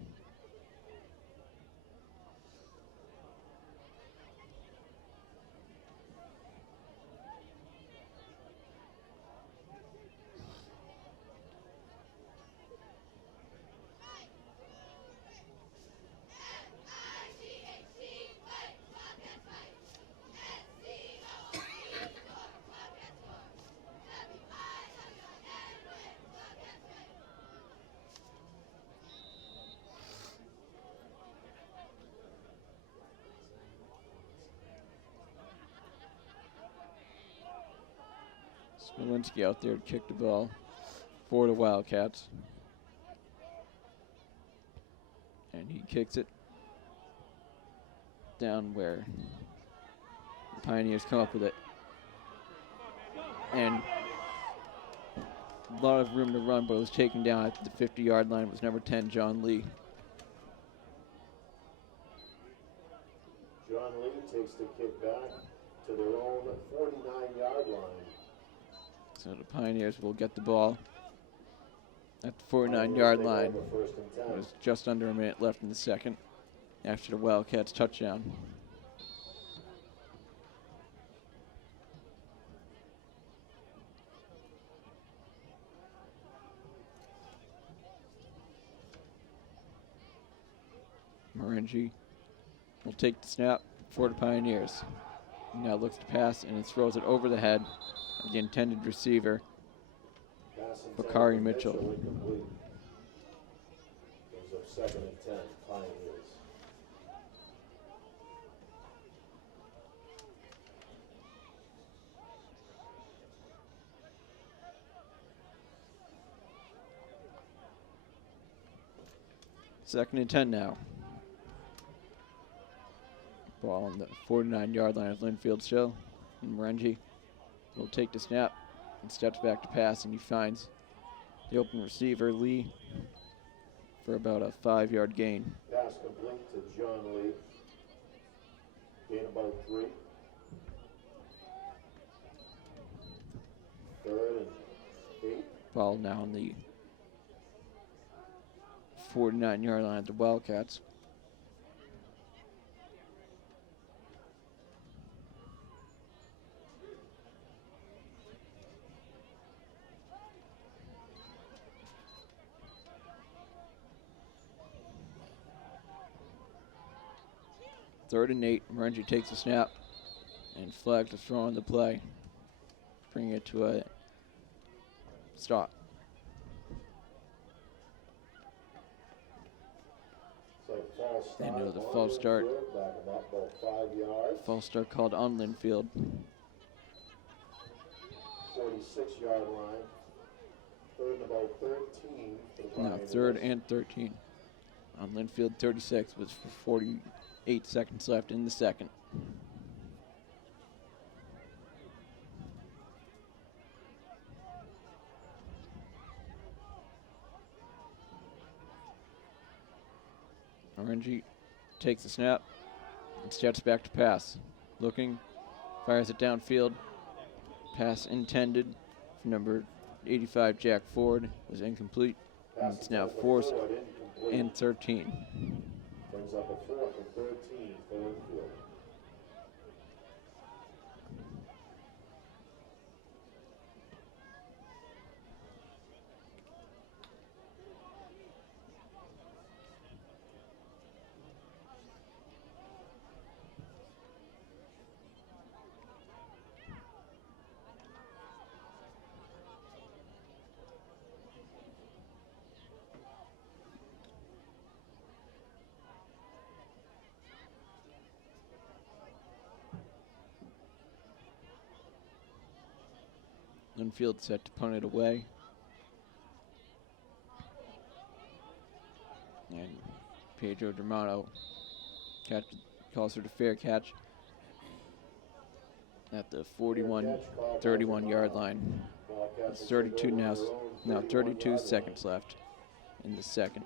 Smolinski out there to kick the ball for the Wildcats. And he kicks it down where the Pioneers come up with it. And a lot of room to run, but it was taken down at the 50-yard line. It was number 10, John Lee. John Lee takes the kick back to their own 49-yard line. So the Pioneers will get the ball at the 49-yard line. It was just under a minute left in the second after the Wildcats touchdown. Morengi will take the snap for the Pioneers. He now looks to pass and he throws it over the head of the intended receiver, Bakari Mitchell. Incomplete. Brings up 2nd and 10, Pioneers. Second and 10 now. Ball on the 49-yard line of Lynnfield still. And Morengi will take the snap and steps back to pass, and he finds the open receiver, Lee, for about a 5-yard gain. Pass complete to John Lee. Gain about 3. 3rd and 8. Ball now on the 49-yard line of the Wildcats. Third and 8. Morenji takes a snap and flags the throw on the play, bringing it to a stop. And it was a false start. False start called on Lynnfield. 46-yard line. Third and about 13. Now third and 13 on Lynnfield 36 with 48 seconds left in the second. Morenji takes the snap and steps back to pass. Looking, fires it downfield. Pass intended for number 85, Jack Ford, was incomplete. And it's now 4th and 13. Brings up a 4th and 13 for Lynnfield. Lynnfield set to punt it away. And Pedro Germano calls for the fair catch at the 31 yard line. It's 32 now 32 seconds left in the second.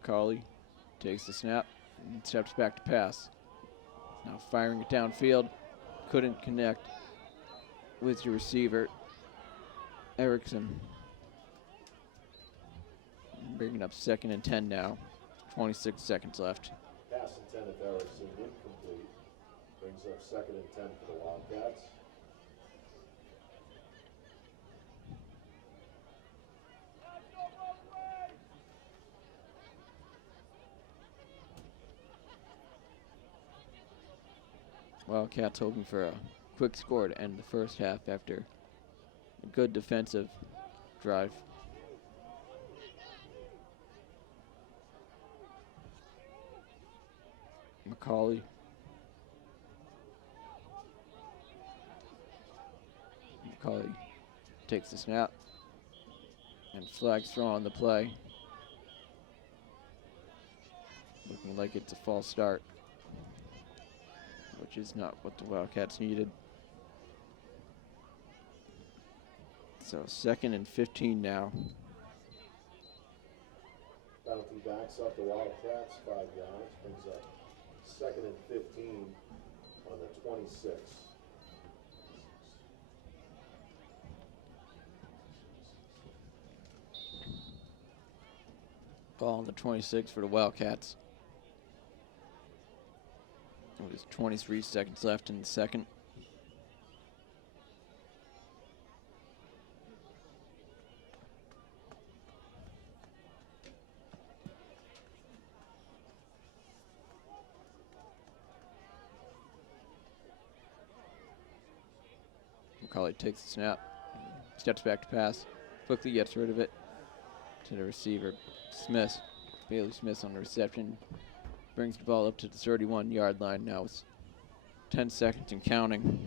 McCauley takes the snap and steps back to pass. Now firing it downfield. Couldn't connect with your receiver, Erickson. Bringing up 2nd and 10 now. 26 seconds left. Pass intended for Erickson, incomplete. Brings up 2nd and 10 for the Wildcats. Wildcats hoping for a quick score to end the first half after a good defensive drive. McCauley. McCauley takes the snap and flags throw on the play. Looking like it's a false start, which is not what the Wildcats needed. So 2nd and 15 now. Penalty backs up the Wildcats, 5 yards. Brings up 2nd and 15 on the 26. Ball on the 26 for the Wildcats. It was 23 seconds left in the second. McCauley takes the snap, steps back to pass, quickly gets rid of it to the receiver, Smith. Bailey Smith on the reception. brings the ball up to the 31-yard line now. It's 10 seconds and counting.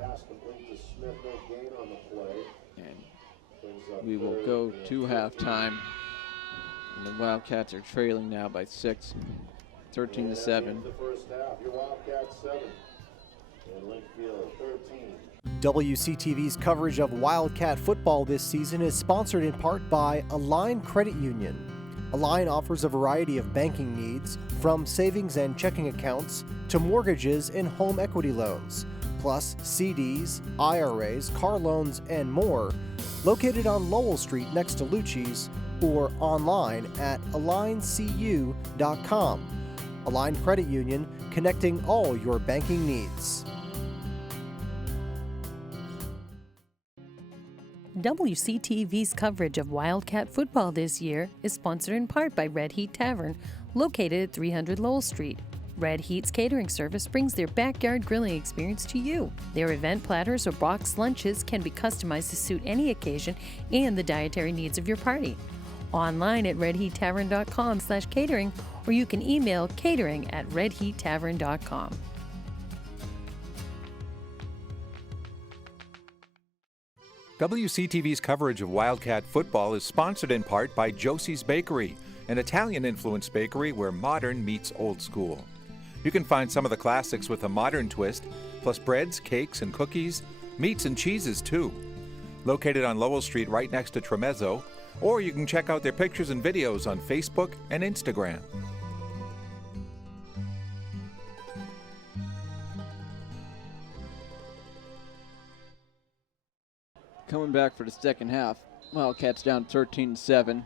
Pass complete to Smith, no gain on the play. And Brings up we will third go and to 15. halftime. And the Wildcats are trailing now by 6, 13 And to that 7. ends the first half. Your Wildcats 7 and Lynnfield 13. WCTV's coverage of Wildcat football this season is sponsored in part by Align Credit Union. Align offers a variety of banking needs, from savings and checking accounts to mortgages and home equity loans, plus CDs, IRAs, car loans, and more. Located on Lowell Street next to Lucci's, or online at aligncu.com. Align Credit Union, connecting all your banking needs. WCTV's coverage of Wildcat football this year is sponsored in part by Red Heat Tavern, located at 300 Lowell Street. Red Heat's catering service brings their backyard grilling experience to you. Their event platters or boxed lunches can be customized to suit any occasion and the dietary needs of your party. Online at redheattavern.com/catering, or you can email catering@redheattavern.com. WCTV's coverage of Wildcat football is sponsored in part by Josie's Bakery, an Italian-influenced bakery where modern meets old school. You can find some of the classics with a modern twist, plus breads, cakes, and cookies, meats and cheeses too. Located on Lowell Street right next to Tremezzo, or you can check out their pictures and videos on Facebook and Instagram. Coming back for the second half. Wildcats down 13-7.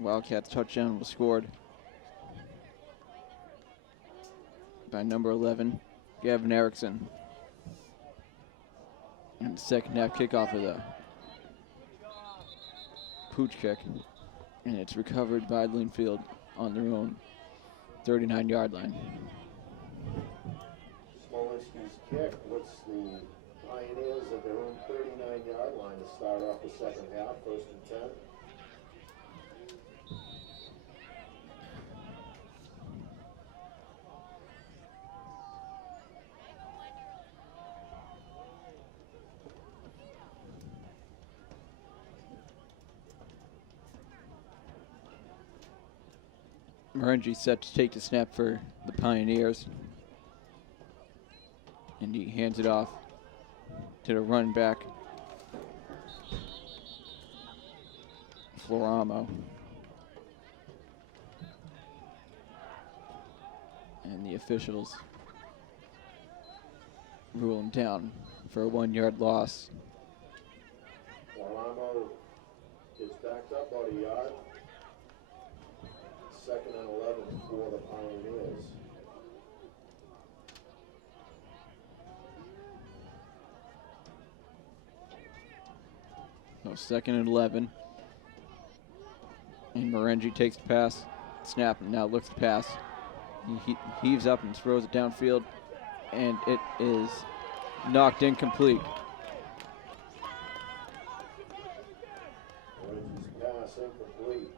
Wildcats touchdown was scored by number 11, Gavin Erickson. And the second half kickoff of the pooch kick. And it's recovered by Lynnfield on their own 39-yard line. Smolinski's kick puts the Pioneers at their own 39-yard line to start off the second half, 1st and 10. Morengi set to take the snap for the Pioneers. And he hands it off to the run back, Floramo. And the officials rule him down for a 1-yard loss. Floramo gets backed up about a yard. 2nd and 11 for the Pioneers. So 2nd and 11. And Morengi takes the pass, snap, and now looks to pass. He heaves up and throws it downfield, and it is knocked incomplete. Morengi's pass incomplete.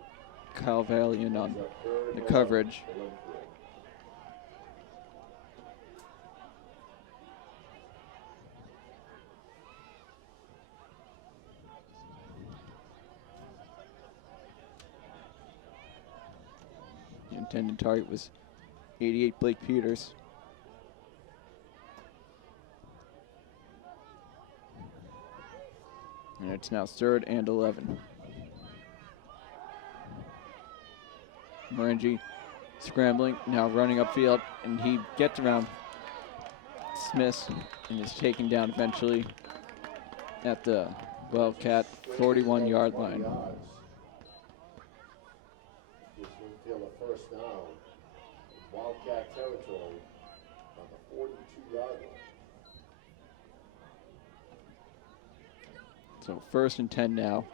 Kyle Valiant on It's a 3rd the and coverage. 11 for Lynnfield. The intended target was 88 Blake Peters. And it's now 3rd and 11. Morengi scrambling, now running upfield, and he gets around Smith and is taken down eventually at the Wildcat 41-yard line. Gives Lynnfield a 1st down. Wildcat territory on the 42-yard line. So 1st and 10 now.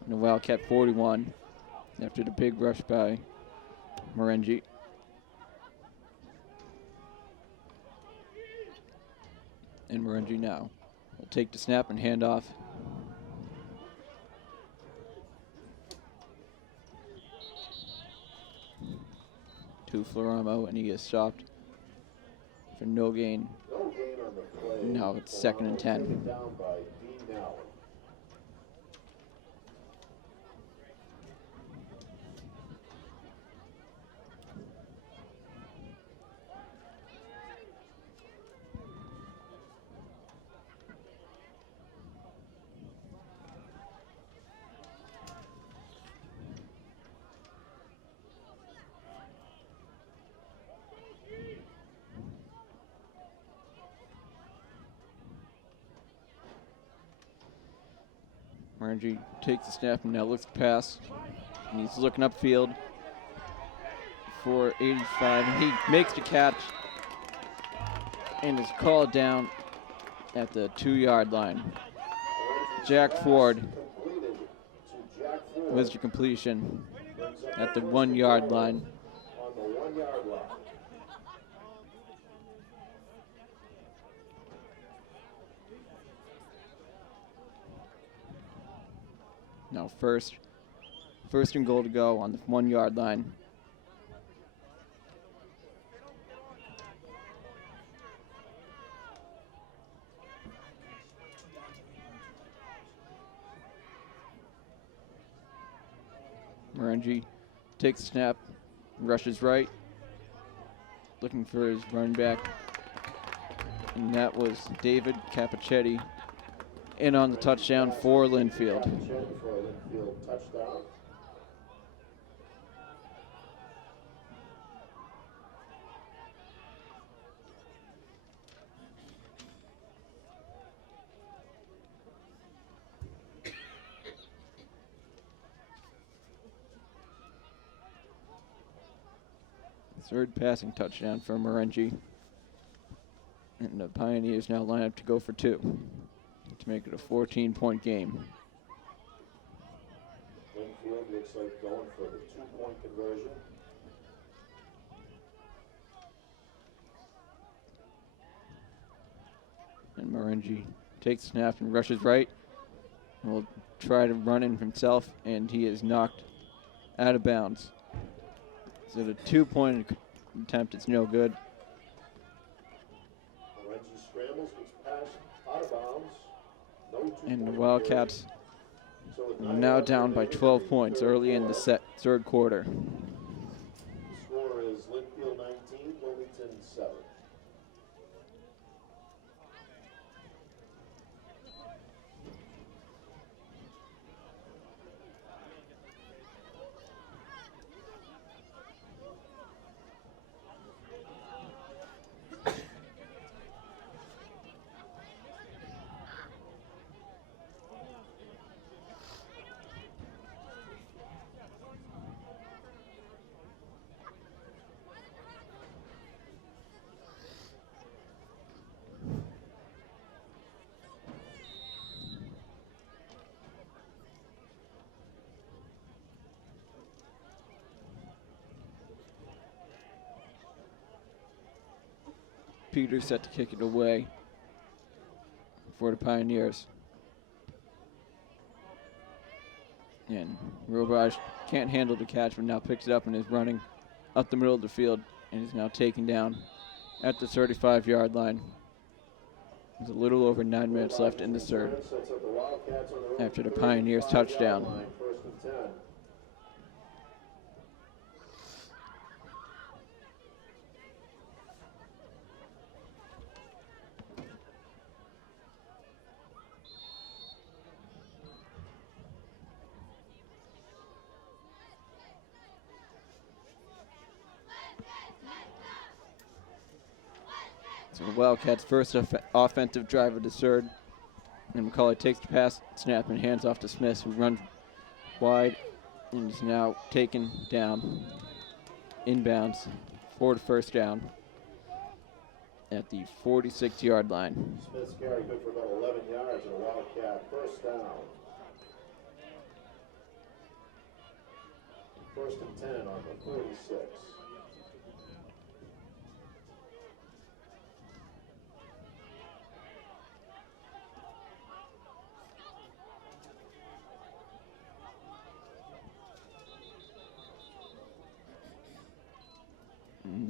And the Wildcat 41 after the big rush by Morengi. And Morengi now will take the snap and hand off to Floramo, and he is stopped for no gain. No gain on the play. Now it's 2nd and 10. Taken down by Dean Allen. Margie takes the snap and now looks to pass. And he's looking upfield for 85, and he makes the catch and is called down at the 2-yard line. Jack Ford was the completion at the 1-yard line. On the 1-yard line. Now first and goal to go on the 1-yard line. Morengi takes the snap, rushes right, looking for his run back. And that was David Capichetti in on the touchdown for Lynnfield. Touchdown. Third passing touchdown for Morengi. And the Pioneers now line up to go for 2 to make it a 14-point game. Lynnfield looks like going for the 2-point conversion. And Morengi takes the snap and rushes right. And will try to run in himself, and he is knocked out of bounds. So the 2-point attempt is no good. Morengi scrambles, gets passed out of bounds. No 2-point And the Wildcats So with are 9 now yards down by remaining 12 in the points third early in the quarter. third quarter. The score is Lynnfield 19, Wilmington 7. Peters set to kick it away for the Pioneers. And Robaj can't handle the catch, but now picks it up and is running up the middle of the field and is now taken down at the 35-yard line. There's a little over 9 minutes left in the third after the Pioneers touchdown. First and 10. So the Wildcats' first offensive drive of the third. And McCauley takes the pass, snap, and hands off to Smith, who runs wide and is now taken down inbounds for the first down at the 46-yard line. Smith's carry good for about 11 yards and a Wildcat first down. First and 10 on the 46.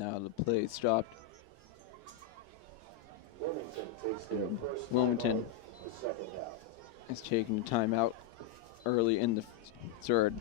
Now the play stopped. Wilmington takes their first Wilmington timeout of the second half. is taking a timeout early in the third.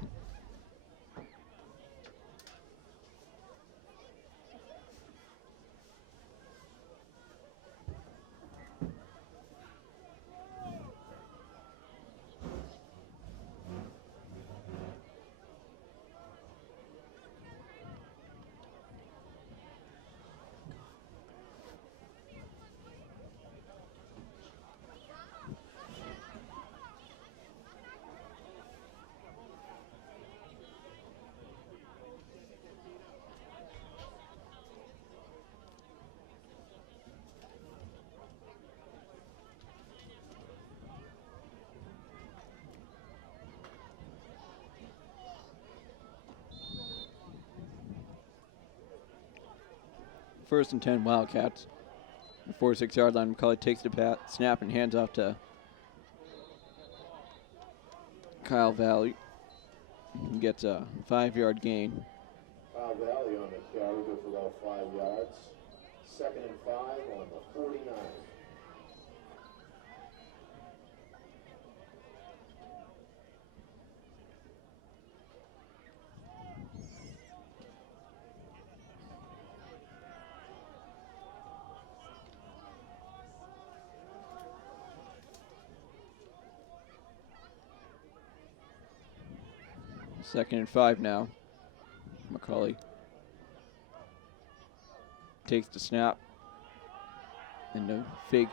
First and 10 Wildcats. The 46-yard line. McCullough takes the snap and hands off to Kyle Valley. He gets a 5-yard gain. Kyle Valley on the carry, good for about 5 yards. 2nd and 5 on the 49. Second and 5 now. McCullough takes the snap and the fake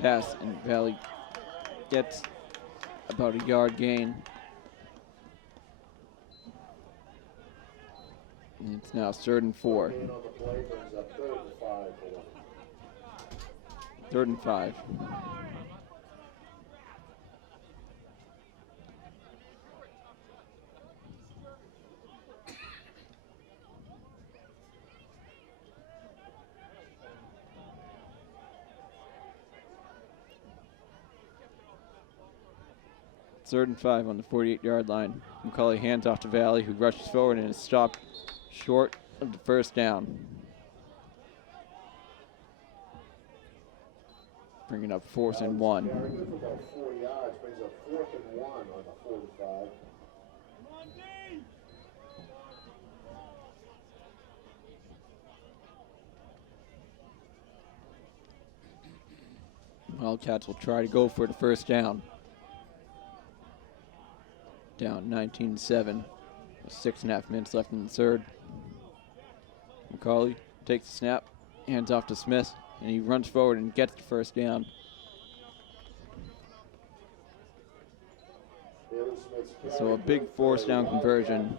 pass, and Valley gets about a yard gain. And it's now 3rd and 4. Gain on the play brings up 3rd and 5 for them. 3rd and 5. Third and 5 on the 48-yard line. McCullough hands off to Valley, who rushes forward and is stopped short of the first down. Bringing up 4th and 1. Carry good for about 4 yards, brings up 4th and 1 on the 45. Wildcats will try to go for the first down. Down 19-7. 6.5 minutes left in the third. McCullough takes the snap, hands off to Smith, and he runs forward and gets the first down. So a big fourth down conversion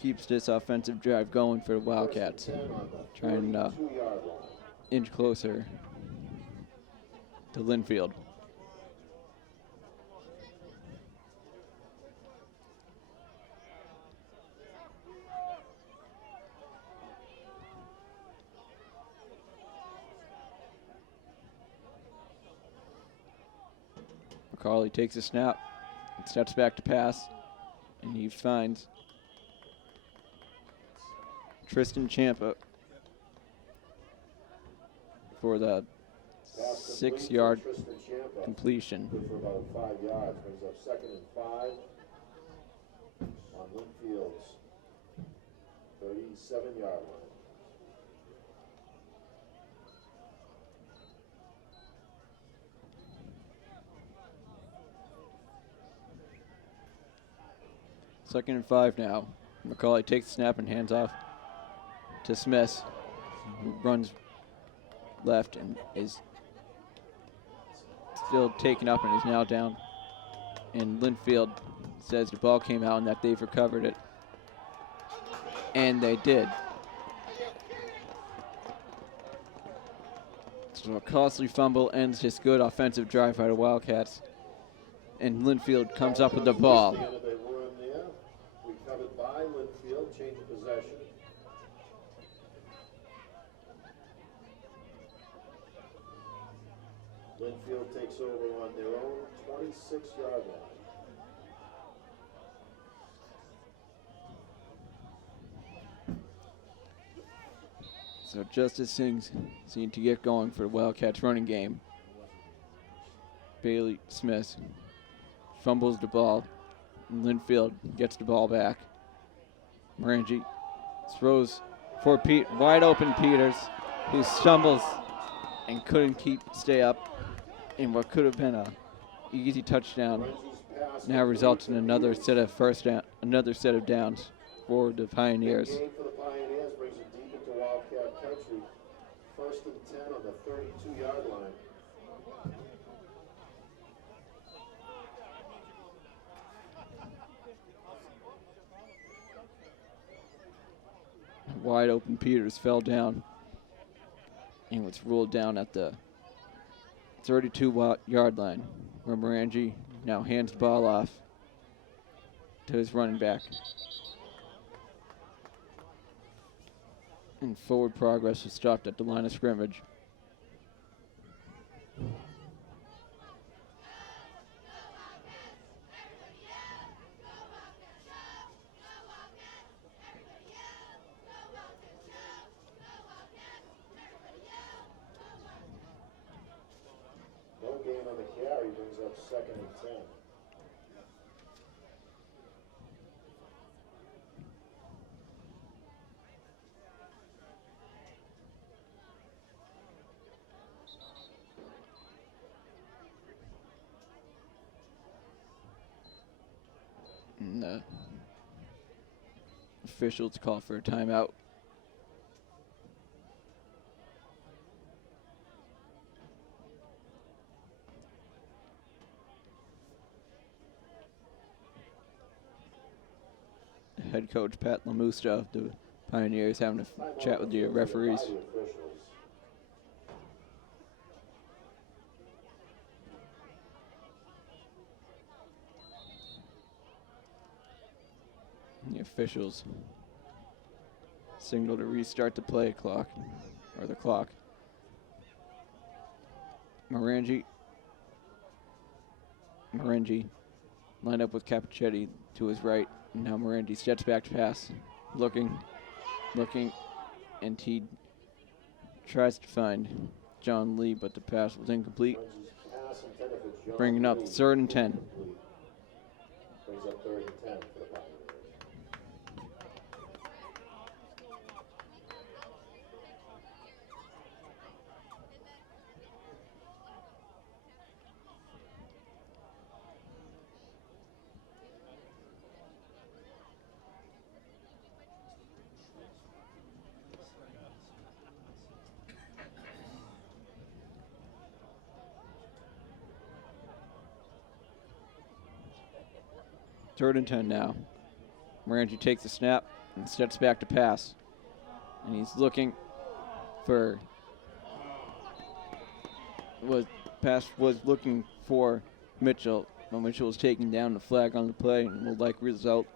keeps this offensive drive going for the Wildcats. Trying to inch closer to Lynnfield. McCullough takes a snap and steps back to pass, and he finds Tristan Champa for the 6-yard completion. Good for about 5 yards, brings up 2nd and 5 on Lynnfield's 37-yard line. Second and 5 now. McCullough takes the snap and hands off to Smith, who runs left and is still taken up and is now down. And Lynnfield says the ball came out and that they've recovered it. And they did. So a costly fumble ends this good offensive drive by the Wildcats. And Lynnfield comes up with the ball. Recovered by Lynnfield, change of possession. Lynnfield takes over on their own 26-yard line. So just as things seem to get going for the Wildcats running game, Bailey Smith fumbles the ball. Lynnfield gets the ball back. Morangi throws for Pete, wide open Peters, who stumbles and couldn't stay up in what could have been a easy touchdown. Now results in another set of downs for the Pioneers. Gain for the Pioneers brings it deep into Wildcat country. 1st and 10 on the 32-yard line. Wide open Peters fell down and was ruled down at the 32-yard line, where Morangi now hands the ball off to his running back. And forward progress was stopped at the line of scrimmage. No gain on the carry brings up 2nd and 10. And the officials call for a timeout. Head coach Pat Lamusta of the Pioneers having a chat with the referees. The officials signal to restart the play clock, or the clock. Morangi lined up with Capichetti to his right. Now Morangi steps back to pass, looking, and he tries to find John Lee, but the pass was incomplete. Bringing up 3rd and 10. Brings up 3rd and 10 for the Pioneers. Third and 10 now. Morangi takes the snap and steps back to pass. And he's looking for looking for Mitchell. But Mitchell is taking down the flag on the play and will likely result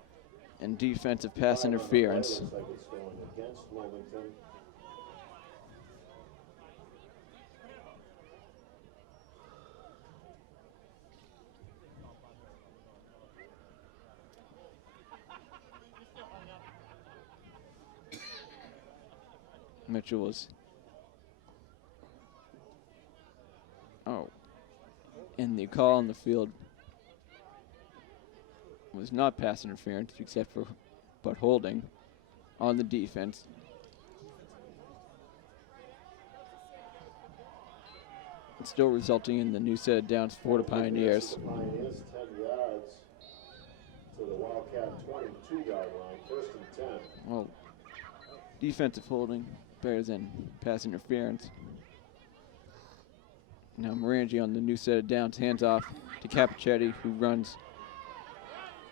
in defensive pass interference. Looks like it's going against Wilmington. Mitchell was and the call on the field was not pass interference but holding on the defense. It's still resulting in the new set of downs for the Pioneers. The Pioneers 10 yards to the Wildcat 22-yard line, 1st and 10. Well, defensive holding better than pass interference. Now Morangi on the new set of downs, hands off to Capichetti, who runs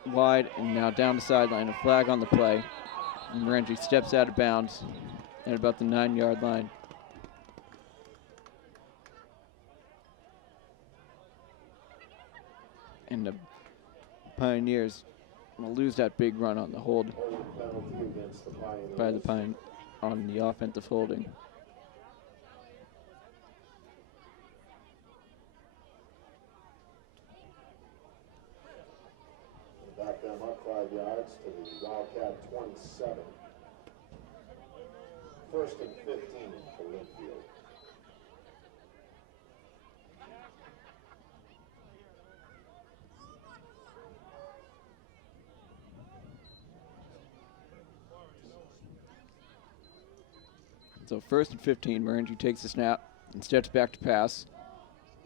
wide and now down the sideline. A flag on the play. And Morangi steps out of bounds at about the 9-yard line. And the Pioneers will lose that big run on the hold Penalty against the Pioneers. by the on the offensive holding. Back them up 5 yards to the Wildcat 27. First and 15 for Lynnfield. So first and 15, Morangi takes the snap and steps back to pass.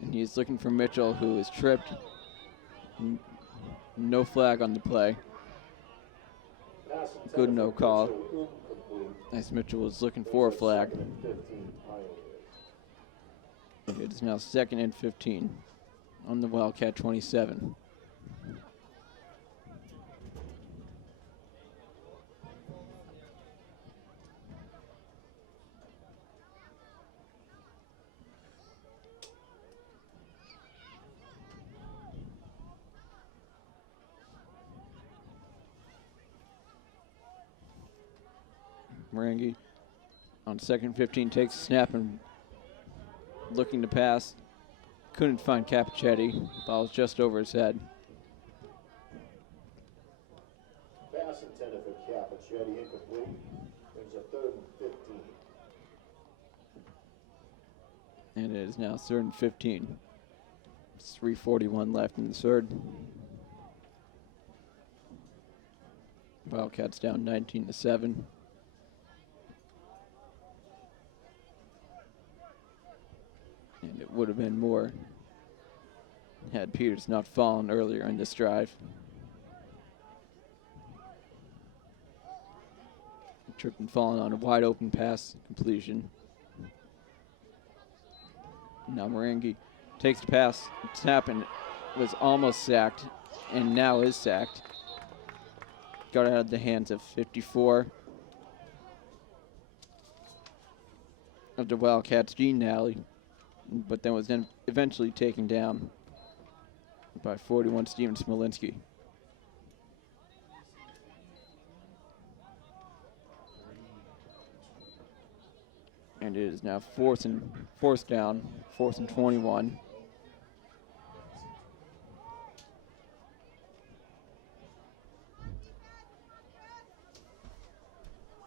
And he's looking for Mitchell, who is tripped. No flag on the play. Good no call. As Mitchell was looking for a flag. It is now second and 15 on the Wildcat 27. Morangi on second 15 takes a snap and looking to pass. Couldn't find Capichetti. Ball was just over his head. Pass intended for Capichetti, incomplete. Brings a third and 15. And it is now third and 15. It's 3:41 left in the third. Wildcats down 19-7. And it would have been more had Peters not fallen earlier in this drive. Tripped and fallen on a wide open pass completion. Now Morangi takes the pass, snap, and was almost sacked, and now is sacked. Got out of the hands of 54 of the Wildcats, Gene Nally, but then was then eventually taken down by 41 Steven Smolinski. And it is now fourth down, 4th and 21.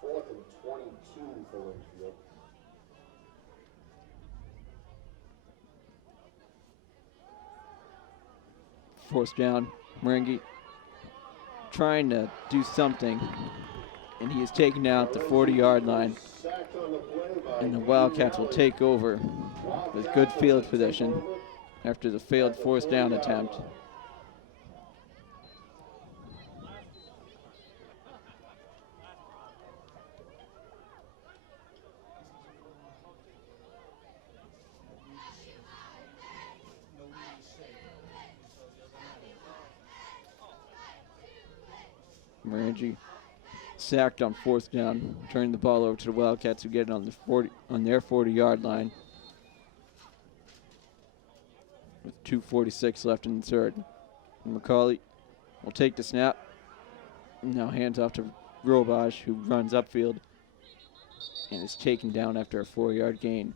Fourth and 22 for Lynnfield. Fourth down, Morangi trying to do something, and he is taken out at the 40-yard line. Sacked on the play by And the Wildcats will take over with good field position after the failed fourth down attempt. Morangi sacked on fourth down, turning the ball over to the Wildcats, who get it on their 40-yard line with 2:46 left in the third. And McCauley will take the snap. Now hands off to Robaj, who runs upfield and is taken down after a 4-yard gain.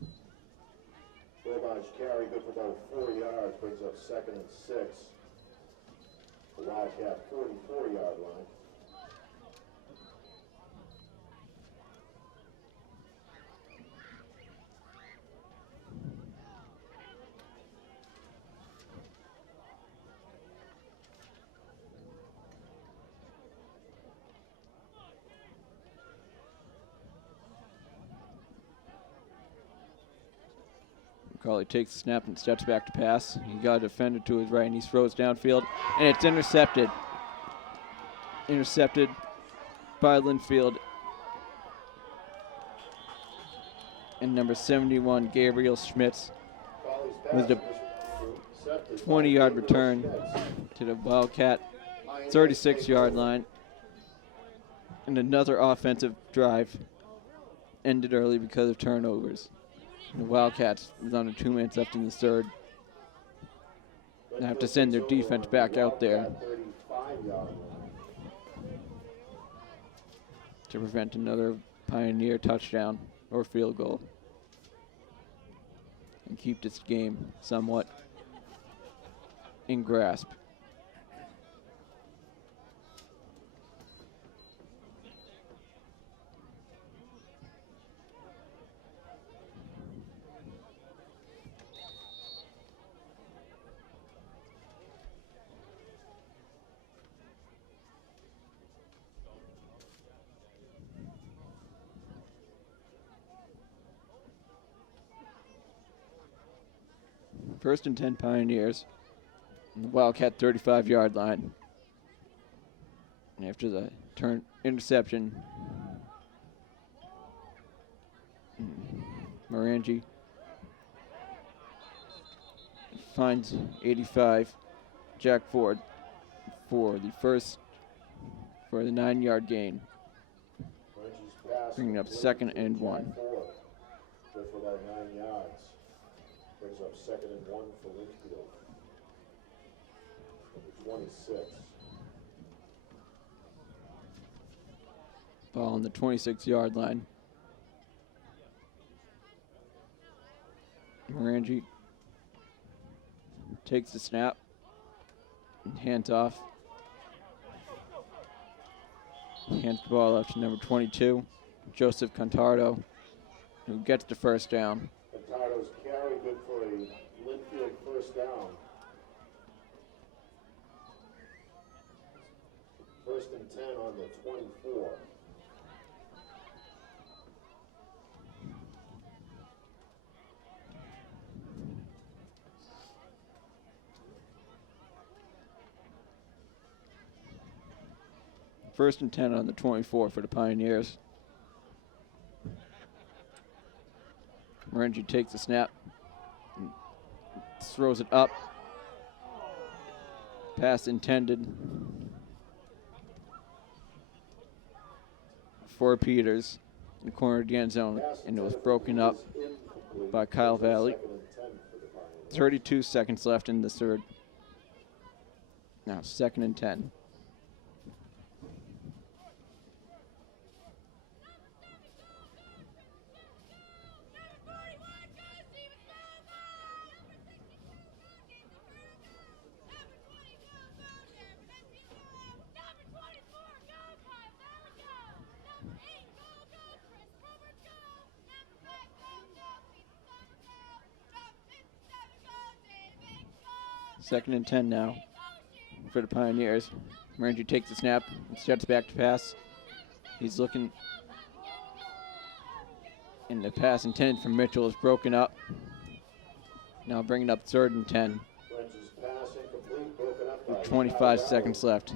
Robaj carry good for about 4 yards, brings up second and 6. The Wildcat 44-yard line. McCauley takes the snap and steps back to pass. He got a defender to his right, and he throws downfield, and it's intercepted. Intercepted by Lynnfield. And number 71, Gabriel Schmitz, was the 20-yard return to the Wildcat 36-yard line. And another offensive drive ended early because of turnovers. The Wildcats, with under 2 minutes left in the third, they have to send their defense back out there to prevent another Pioneer touchdown or field goal and keep this game somewhat in grasp. First and 10 Pioneers. On the Wildcat 35-yard line. And after the interception, Morangi finds 85 Jack Ford for the 9-yard gain, bringing up 2nd and 1. Good for about 9 yards. Brings up 2nd and 1 for Lynnfield. 26. Ball on the 26-yard line. Morangi takes the snap and hands off. Hands the ball off to number 22, Joseph Contardo, who gets the first down. Contardo's carry good for a Lynnfield first down. First and 10 on the 24. First and 10 on the 24 for the Pioneers. Morangi takes the snap, and throws it up. Pass intended for Peters in the corner of the end zone, and it was broken up by Kyle Valley. 32 seconds left in the third. Now 2nd and 10. Second and 10 now for the Pioneers. Morangi takes the snap and steps back to pass. He's looking, and the pass intended from Mitchell is broken up. Now bringing up 3rd and 10. With 25 seconds left.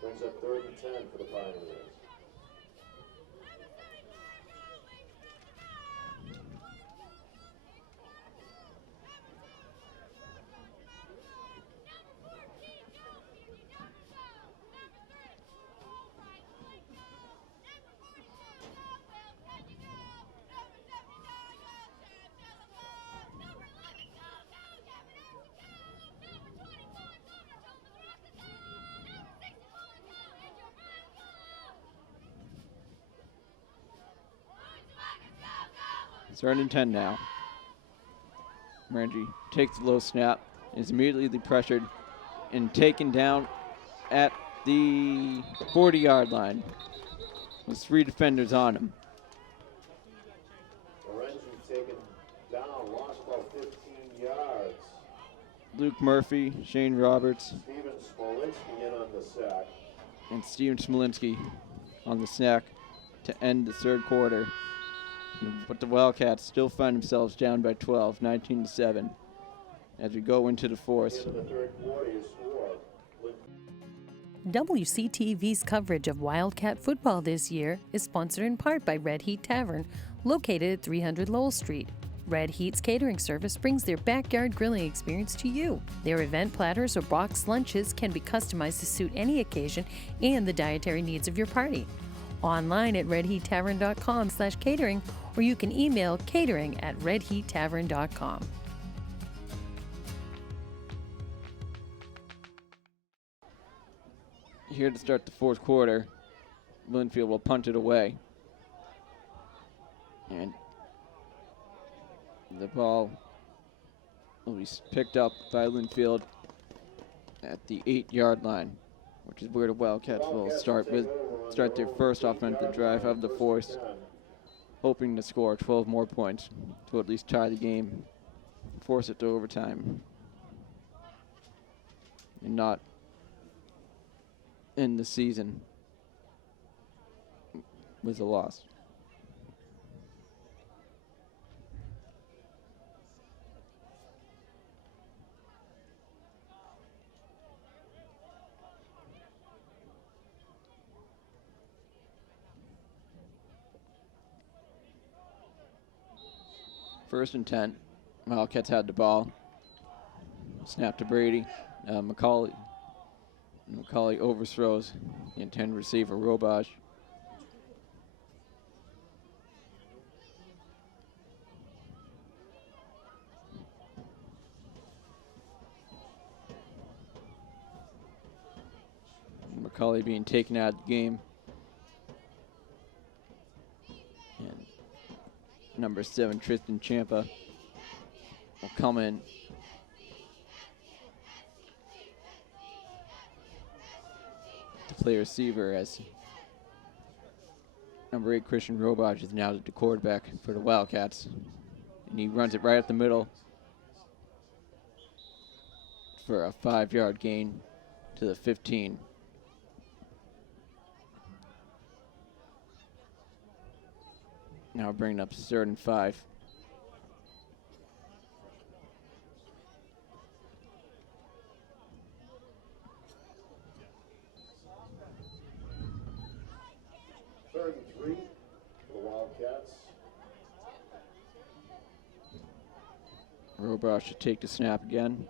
Brings up 3rd and 10 for the Pioneers. Third and 10 now. Morangi takes the low snap, is immediately pressured and taken down at the 40-yard line with 3 defenders on him. Morangi taken down, lost about 15 yards. Luke Murphy, Shane Roberts, Steven Smolinski in on the sack. and Steven Smolinski on the sack to end the third quarter. But the Wildcats still find themselves down by 12, 19-7, as we go into the fourth. In the third quarter, you score. WCTV's coverage of Wildcat football this year is sponsored in part by Red Heat Tavern, located at 300 Lowell Street. Red Heat's catering service brings their backyard grilling experience to you. Their event platters or boxed lunches can be customized to suit any occasion and the dietary needs of your party. Online at redheattavern.com/catering, or you can email catering@redheattavern.com. Here to start the fourth quarter, Lynnfield will punt it away. And the ball will be picked up by Lynnfield at the 8-yard line, which is where the Wildcats will start their first offensive drive of the fourth, hoping to score 12 more points to at least tie the game, force it to overtime, and not end the season with a loss. First and 10. Wildcats had the ball. Snap to Brady. McCauley overthrows the intended receiver, Robaj. McCauley being taken out of the game. And number 7, Tristan Champa, will come in. To play receiver, as number 8, Christian Robaj, is now the quarterback for the Wildcats. And he runs it right up the middle for a 5-yard gain to the 15. Now bringing up 3rd and 5. Third and 3 for the Wildcats. Robach should take the snap again.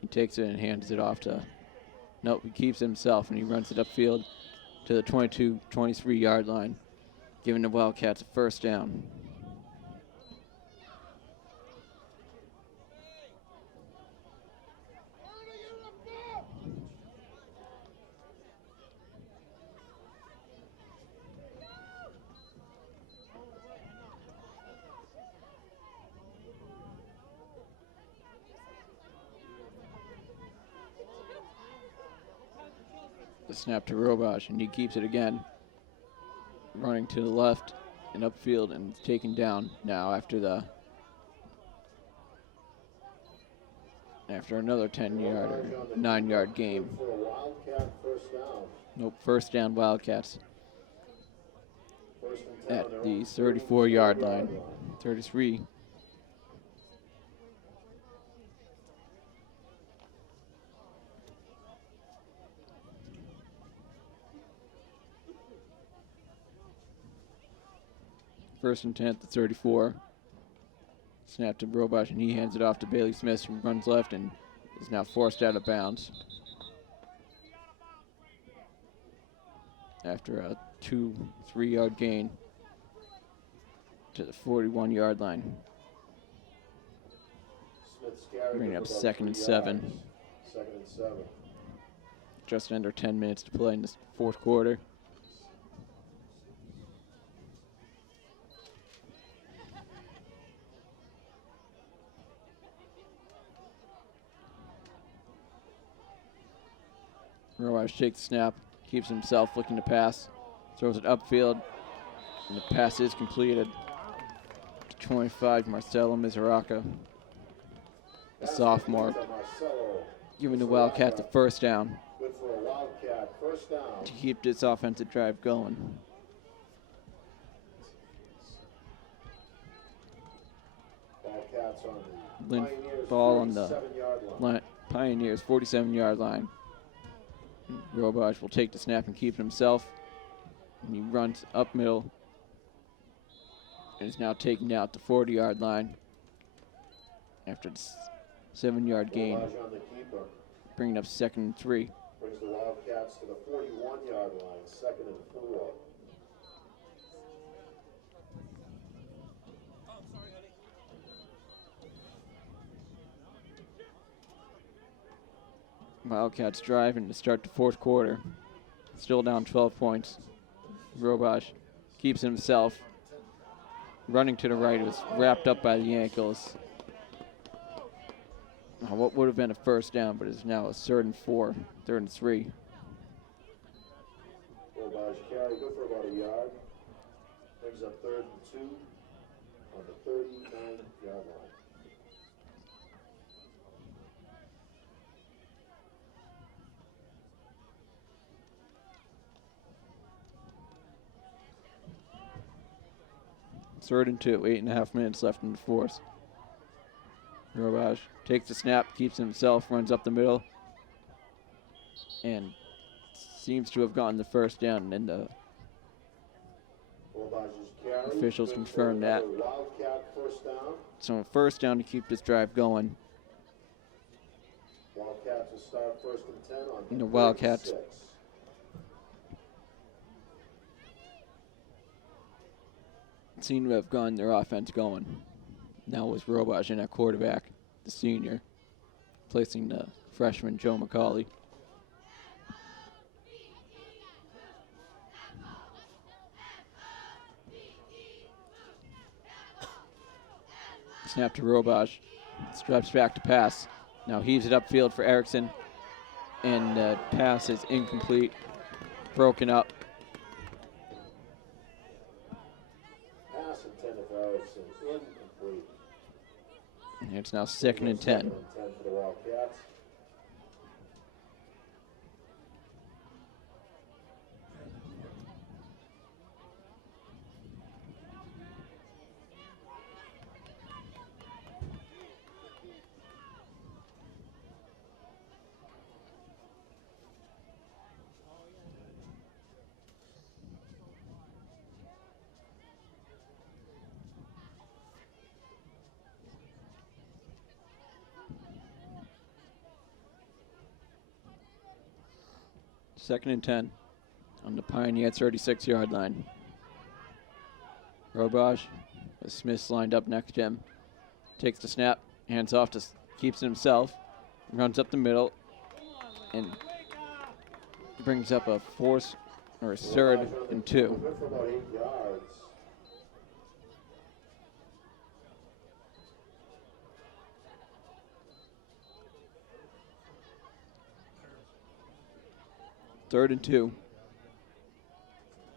He takes it and hands it off to, nope, he keeps it himself and he runs it upfield to the 23 yard line, giving the Wildcats a first down. The snap to Robach, and he keeps it again. Running to the left and upfield and taken down now after another 10-yard or 9-yard gain. For a Wildcat first down. Nope, first down Wildcats First and 10 at on their the own 34-yard line. 33. First and 10 at the 34. Snap to Robach, and he hands it off to Bailey Smith, who runs left and is now forced out of bounds after a 2-3-yard gain to the 41-yard line. Smith's carry Bringing up for about 2nd 3 and 7. yards. 2nd and 7. Just under 10 minutes to play in the fourth quarter. Robach takes the snap, keeps himself looking to pass, throws it upfield, and the pass is completed to 25, Marcelo Mizraca, the sophomore, giving the Wildcats a first down Good for a Wildcat first down. to keep this offensive drive going. Wildcats on the Lynn Pioneers ball on the 47-yard line. Pioneers 47-yard line. Robach will take the snap and keep it himself. And he runs up middle and is now taken out the 40-yard line after the 7-yard gain, Robaj on the keeper. bringing up 2nd and 3. Brings the Wildcats to the 41-yard line, 2nd and 4. Wildcats driving to start the fourth quarter. Still down 12 points. Robach keeps it himself. Running to the right, was wrapped up by the ankles. What would have been a first down, but is now a 3rd and 4, 3rd and 3. Robaj carry, good for about a yard. Brings up 3rd and 2 on the 39-yard line. Third and 2, 8.5 minutes left in the fourth. Robach takes the snap, keeps himself, runs up the middle, and seems to have gotten the first down. And Robage's carry. Officials Good confirm for that. another Wildcat first down. So a first down to keep this drive going. Wildcats will start first and 10 on And the Wildcats 36. seem to have gotten their offense going. Now with Robage in at quarterback, the senior, placing the freshman Joe McCauley. Snap to Robage. Steps back to pass. Now heaves it upfield for Erickson. And the pass is incomplete. Broken up. Pass intended for Erickson, incomplete. And it's now 2nd and 10. 2nd and 10 for the Wildcats. Second and 10 on the Pioneer 36-yard line. Robage with Smith lined up next to him. Takes the snap, hands off to keeps it himself, runs up the middle, and brings up a fourth or a 3rd and 2. Good for about 8 yards. Third and 2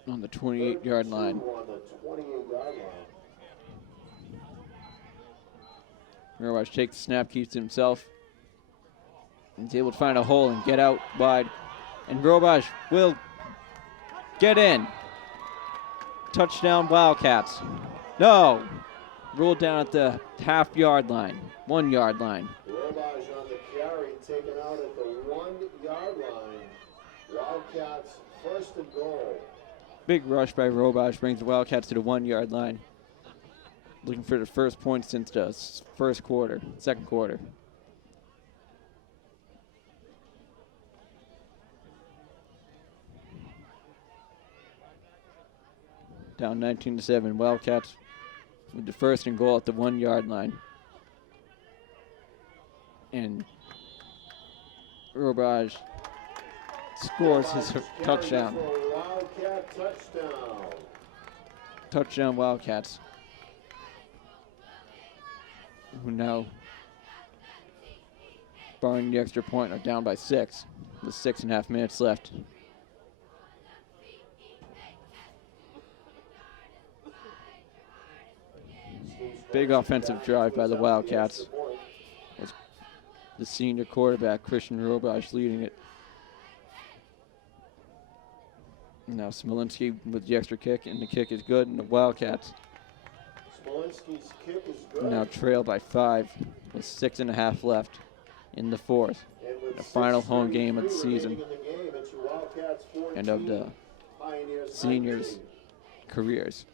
on the 28-yard line. On the 28-yard line. Robage takes the snap, keeps it himself. He's able to find a hole and get out wide. And Robage will get in. Touchdown Wildcats. No. Ruled down at the half-yard line, 1-yard line. Robage on the carry, taken out at the 1-yard line. Wildcats first and goal. Big rush by Robage brings the Wildcats to the 1-yard line. Looking for the first point since the second quarter. Down 19-7. Wildcats with the first and goal at the 1-yard line. And Robage scores his touchdown. Wildcat touchdown. Touchdown Wildcats. Who now, barring the extra point, are down by 6 with 6.5 minutes left. Big offensive drive by the Wildcats. With the senior quarterback, Christian Robage, leading it. Now Smolinski with the extra kick, and the kick is good, and the Wildcats Smolinski's kick is good. now trail by 5 with 6.5 left in the fourth. The final home game of the season and of the seniors' careers.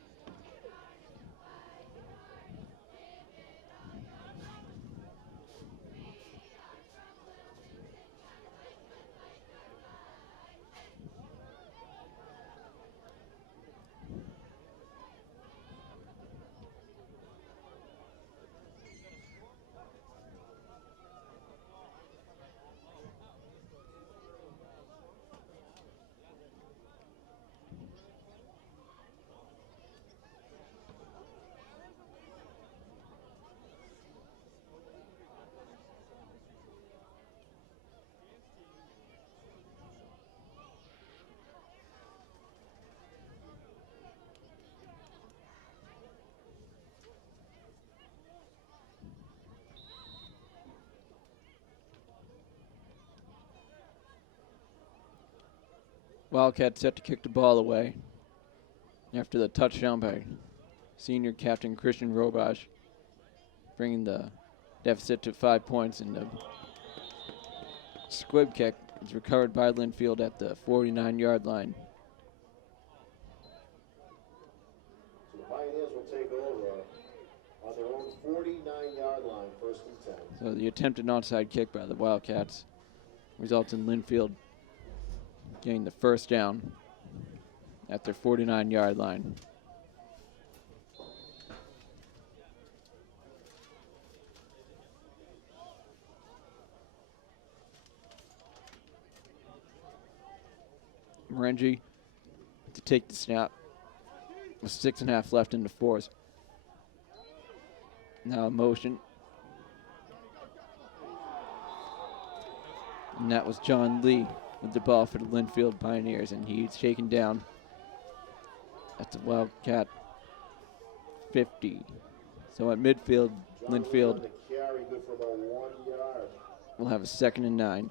Wildcats set to kick the ball away after the touchdown by senior captain Christian Robage, bringing the deficit to 5 points, and the squib kick is recovered by Lynnfield at the 49-yard line. their own 49-yard line, first and 10. So the attempted onside kick by the Wildcats results in Lynnfield getting the first down at their 49-yard line. Morengi to take the snap with 6.5 left in the fourth. Now in motion. And that was John Lee with the ball for the Lynnfield Pioneers, and he's shaken down at the Wildcat 50. So at midfield, Lynnfield will have a 2nd and 9.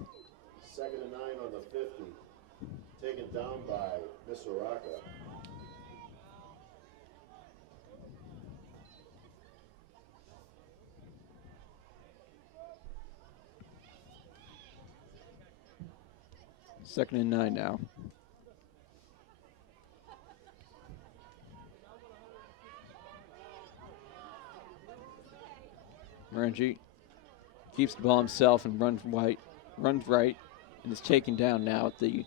2nd and 9 on the 50. Taken down by Misaraka. Second and 9 now. Morengi keeps the ball himself and runs right, and is taken down now at the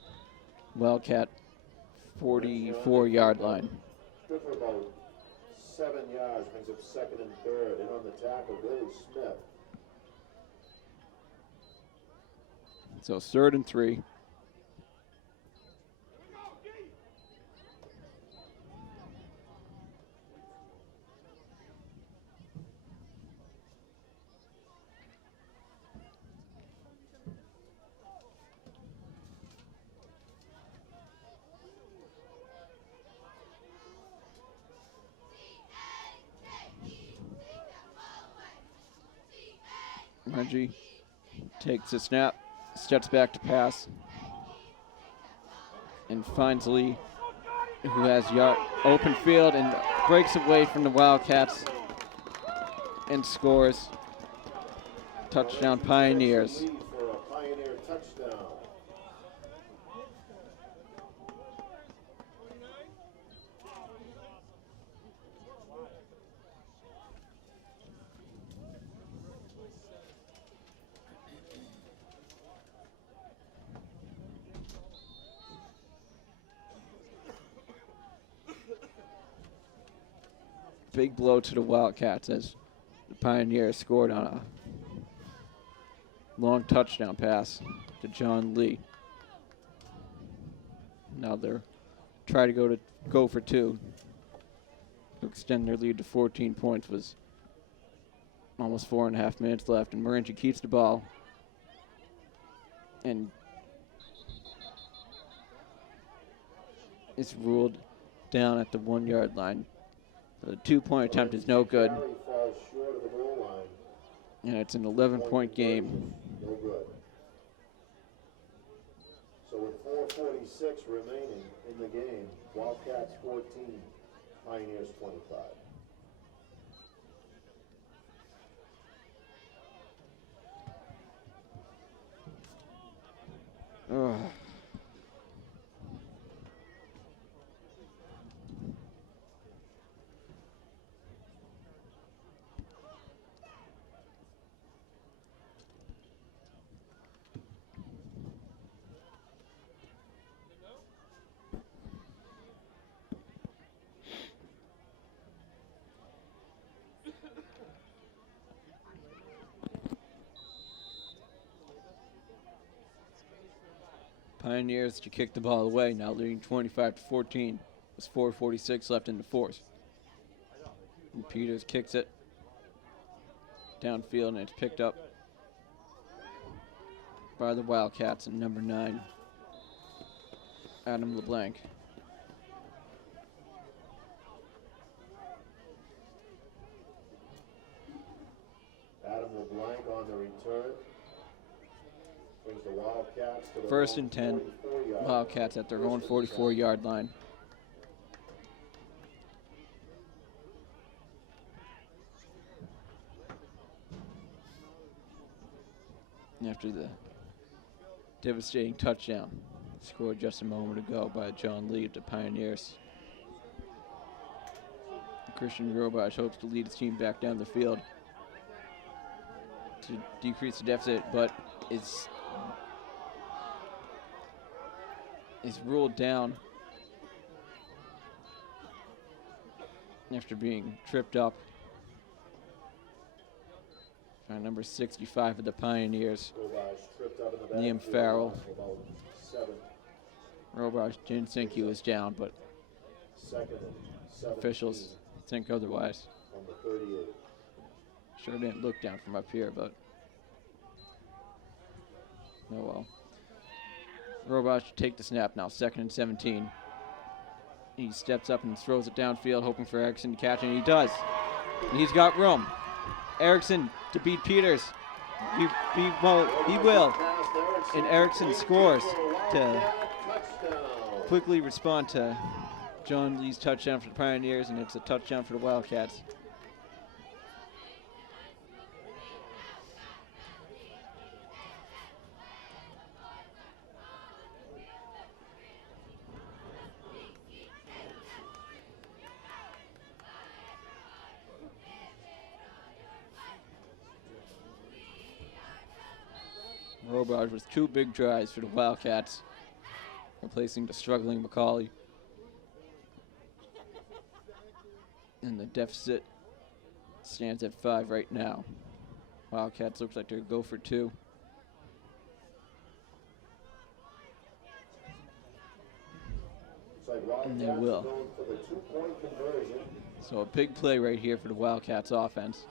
Wildcat 44-yard line. Good for about 7 yards, brings up 2nd and 3rd, and on the tackle, Billy Smith. So 3rd and 3. Morengi takes a snap, steps back to pass, and finds Lee, who has open field and breaks away from the Wildcats and scores. Touchdown Pioneers. Lead for a Pioneer touchdown. Big blow to the Wildcats as the Pioneers scored on a long touchdown pass to John Lee. Now they're trying to go for 2 to extend their lead to 14 points. Was almost 4.5 minutes left, and Morengi keeps the ball and is ruled down at the 1-yard line. The 2-point attempt is no good, Falls short of the goal line. and it's an 11-point game. No good. So with 4:46 remaining in the game, Wildcats 14, Pioneers 25. Ugh. Pioneers to kick the ball away, now leading 25-14. There's 4:46 left in the fourth. And Peters kicks it downfield, and it's picked up by the Wildcats and number 9, Adam LeBlanc. Adam LeBlanc on the return. Brings the Wildcats to their First own and 10, 44-yard Wildcats at their own 44-yard line. After the devastating touchdown scored just a moment ago by John Lee of the Pioneers. Christian Robach hopes to lead his team back down the field to decrease the deficit, but is ruled down after being tripped up by number 65 of the Pioneers, Liam Farrell. Robach didn't think he was down, but officials think otherwise. Sure didn't look down from up here, but oh well. Robach should take the snap now, 2nd and 17. He steps up and throws it downfield, hoping for Erickson to catch it, and he does. And he's got room. Erickson to beat Peters. He will. And Erickson scores to quickly respond to John Lee's touchdown for the Pioneers, and it's a touchdown for the Wildcats. Robach with 2 big drives for the Wildcats, replacing the struggling McCauley. And the deficit stands at 5 right now. Wildcats looks like they're go for 2. And they will. So a big play right here for the Wildcats offense.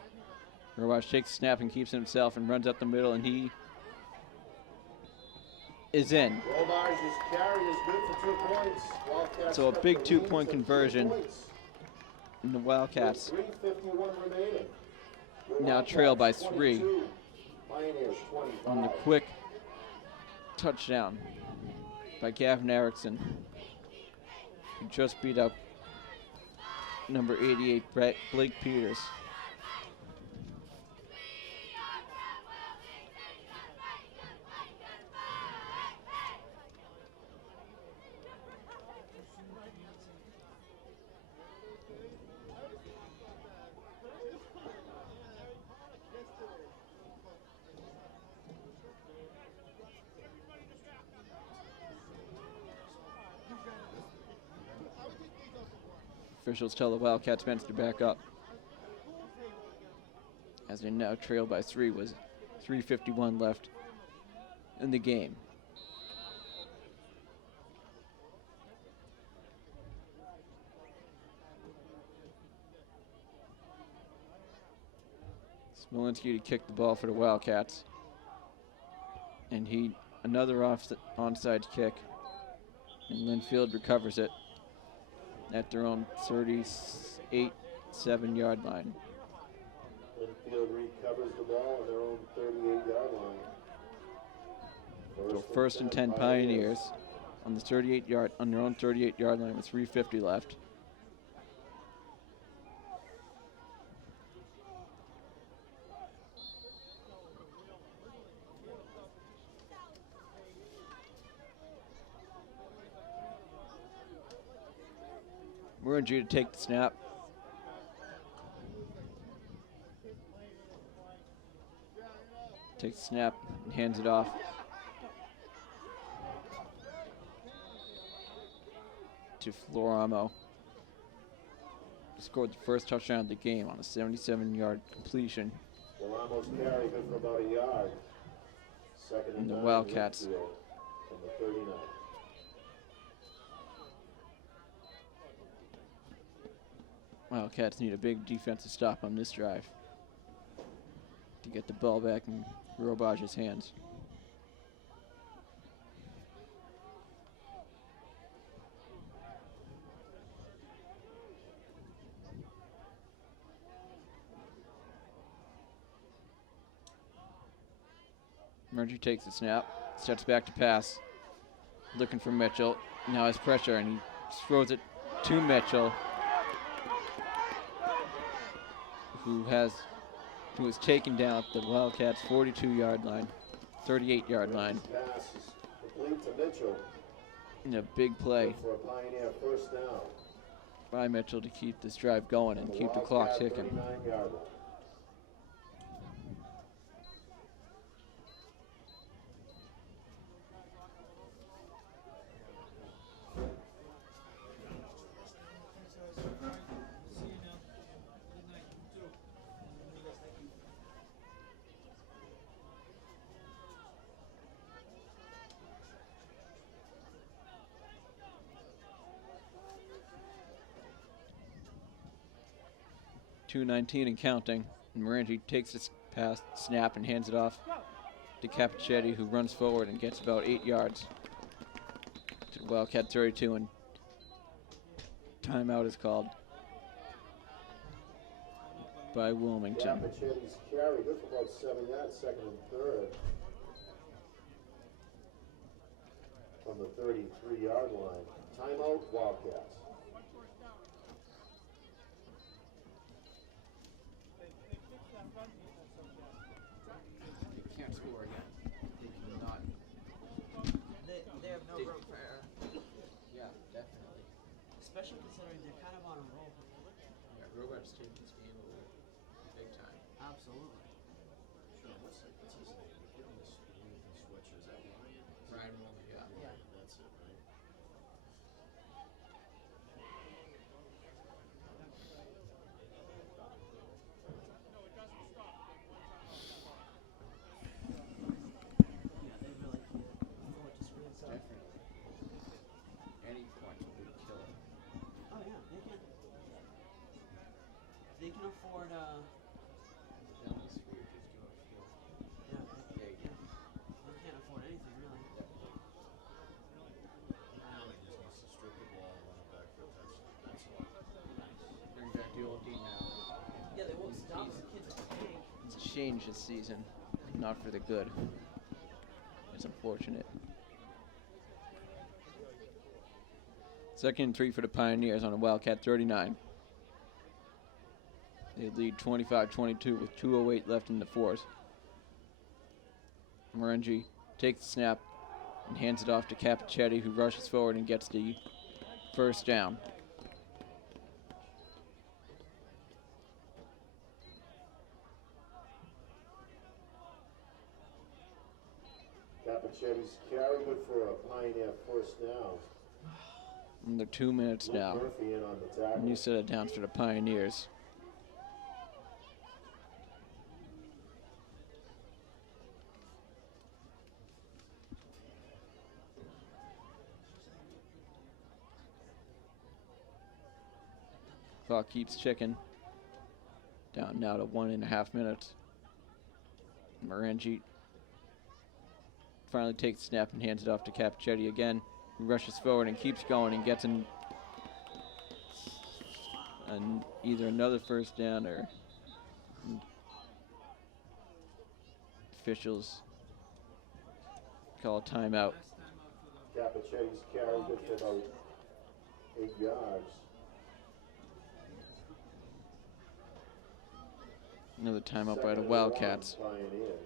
Robach takes the snap and keeps it himself and runs up the middle, and he is in. So a big 2-point conversion. And the Wildcats now trail by 3 on the quick touchdown by Gavin Erickson, who just beat up number 88, Blake Peters. Officials tell the Wildcats bench to back up, as they now trail by 3 with 3:51 left in the game. Smolinski to kick the ball for the Wildcats, and another onside kick, and Lynnfield recovers it at their own 38-7-yard line. Lynnfield recovers the ball on their own 38-yard line. So 1st and 10 Pioneers on their own 38-yard line with 3:50 left. Murray to take the snap. Takes the snap and hands it off to Floramo. Scored the first touchdown of the game on a 77-yard completion. Floramo's carry good for about a yard. Second and the nine, Wildcats from the 39. Wildcats need a big defensive stop on this drive to get the ball back in Robach's hands. Murgy takes the snap, steps back to pass, looking for Mitchell. Now has pressure, and he throws it to Mitchell, who was taken down at the Wildcats' 42-yard line, 38-yard line. Pass is complete to Mitchell In a big play for a Pioneer first down. by Mitchell to keep this drive going and keep the clock ticking. 39-yard line. .219 and counting. And Morangi takes this pass, snap, and hands it off to Capichetti, who runs forward and gets about 8 yards to the Wildcat 32, and timeout is called by Wilmington. Capichetti's carry, good for about 7 yards, second and third. From the 33-yard line. Timeout, Wildcats. Can't score again. They cannot. They have no room for error, Yeah, definitely. especially considering they're kind of on a roll. Yeah, Robert's taking this game over big time. Absolutely. Sure, what's his name? The kid in this Wilmington switcher, is that Ryan? Ryan Wilmer, yeah. Yeah. That's it, right? Yeah, they really can't afford to screw this up. Definitely. Any point would kill it. Oh yeah, they can. They can afford. Penalties for you, just give up field. Yeah, Yeah, you can. they can't afford anything really. Now he just wants to strip the ball and run it back for a touchdown. That's all. Bring back the old D now. Yeah, they won't stop the kids at the tank. It's changed this season, not for the good. It's unfortunate. Second and 3 for the Pioneers on a Wildcat 39. They lead 25-22 with 2:08 left in the fourth. Morangi takes the snap and hands it off to Capichetti, who rushes forward and gets the first down. Capichetti's carry, good for a Pioneer first down. Under 2 minutes Luke now. Murphy in on the tackle. New set of downs for the Pioneers. Clock keeps ticking. Down now to 1.5 minutes. Morangi finally takes the snap and hands it off to Capichetti again. He rushes forward and keeps going and gets in either another first down or officials call a timeout. Capichetti's carry, good for about 8 yards. Another timeout by Second the and Wildcats. 1, Pioneers.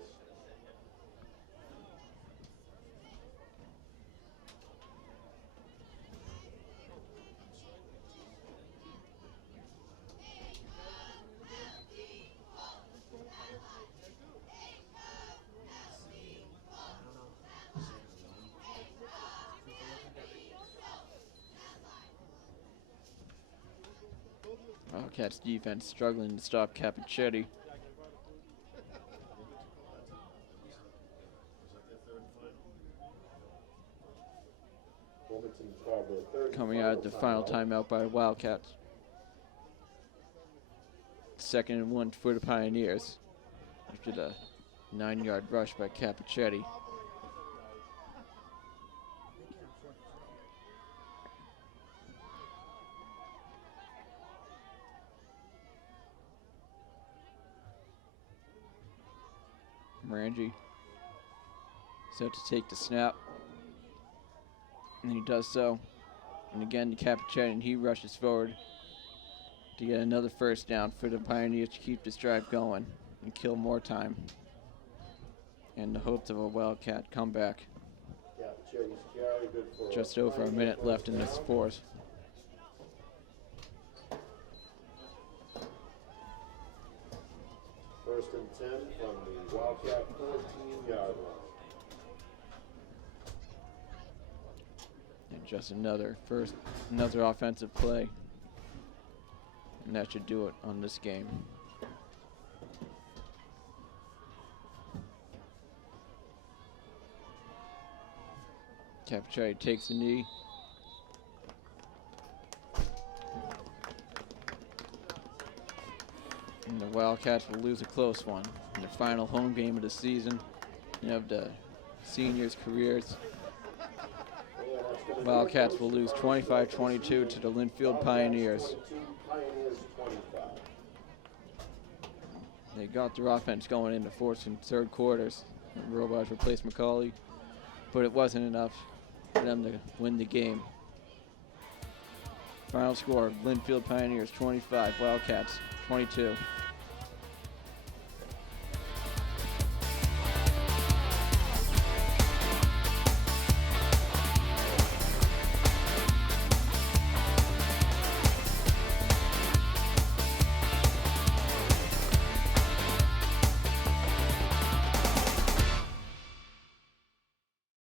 Wildcats defense struggling to stop Capichetti. Wilmington called their third and Coming out at the final timeout by the Wildcats. Second and 1 for the Pioneers after the 9-yard rush by Capichetti. Morangi set to take the snap. And he does so. And again to Capichetti, and he rushes forward to get another first down for the Pioneers to keep this drive going and kill more time. And the hopes of a Wildcat comeback. Capichetti's carry, good for Just over a Pioneer minute first left in this down. fourth. 10 from the Wildcat 14-yard line. And just another offensive play. And that should do it on this game. Capuchetti takes the knee. And the Wildcats will lose a close one in their final home game of the season and of the seniors' careers. Wildcats will lose 25-22 to the Lynnfield Pioneers. They got their offense going in the fourth and third quarters. Robots replaced McCauley, but it wasn't enough for them to win the game. Final score, Lynnfield Pioneers 25, Wildcats 22.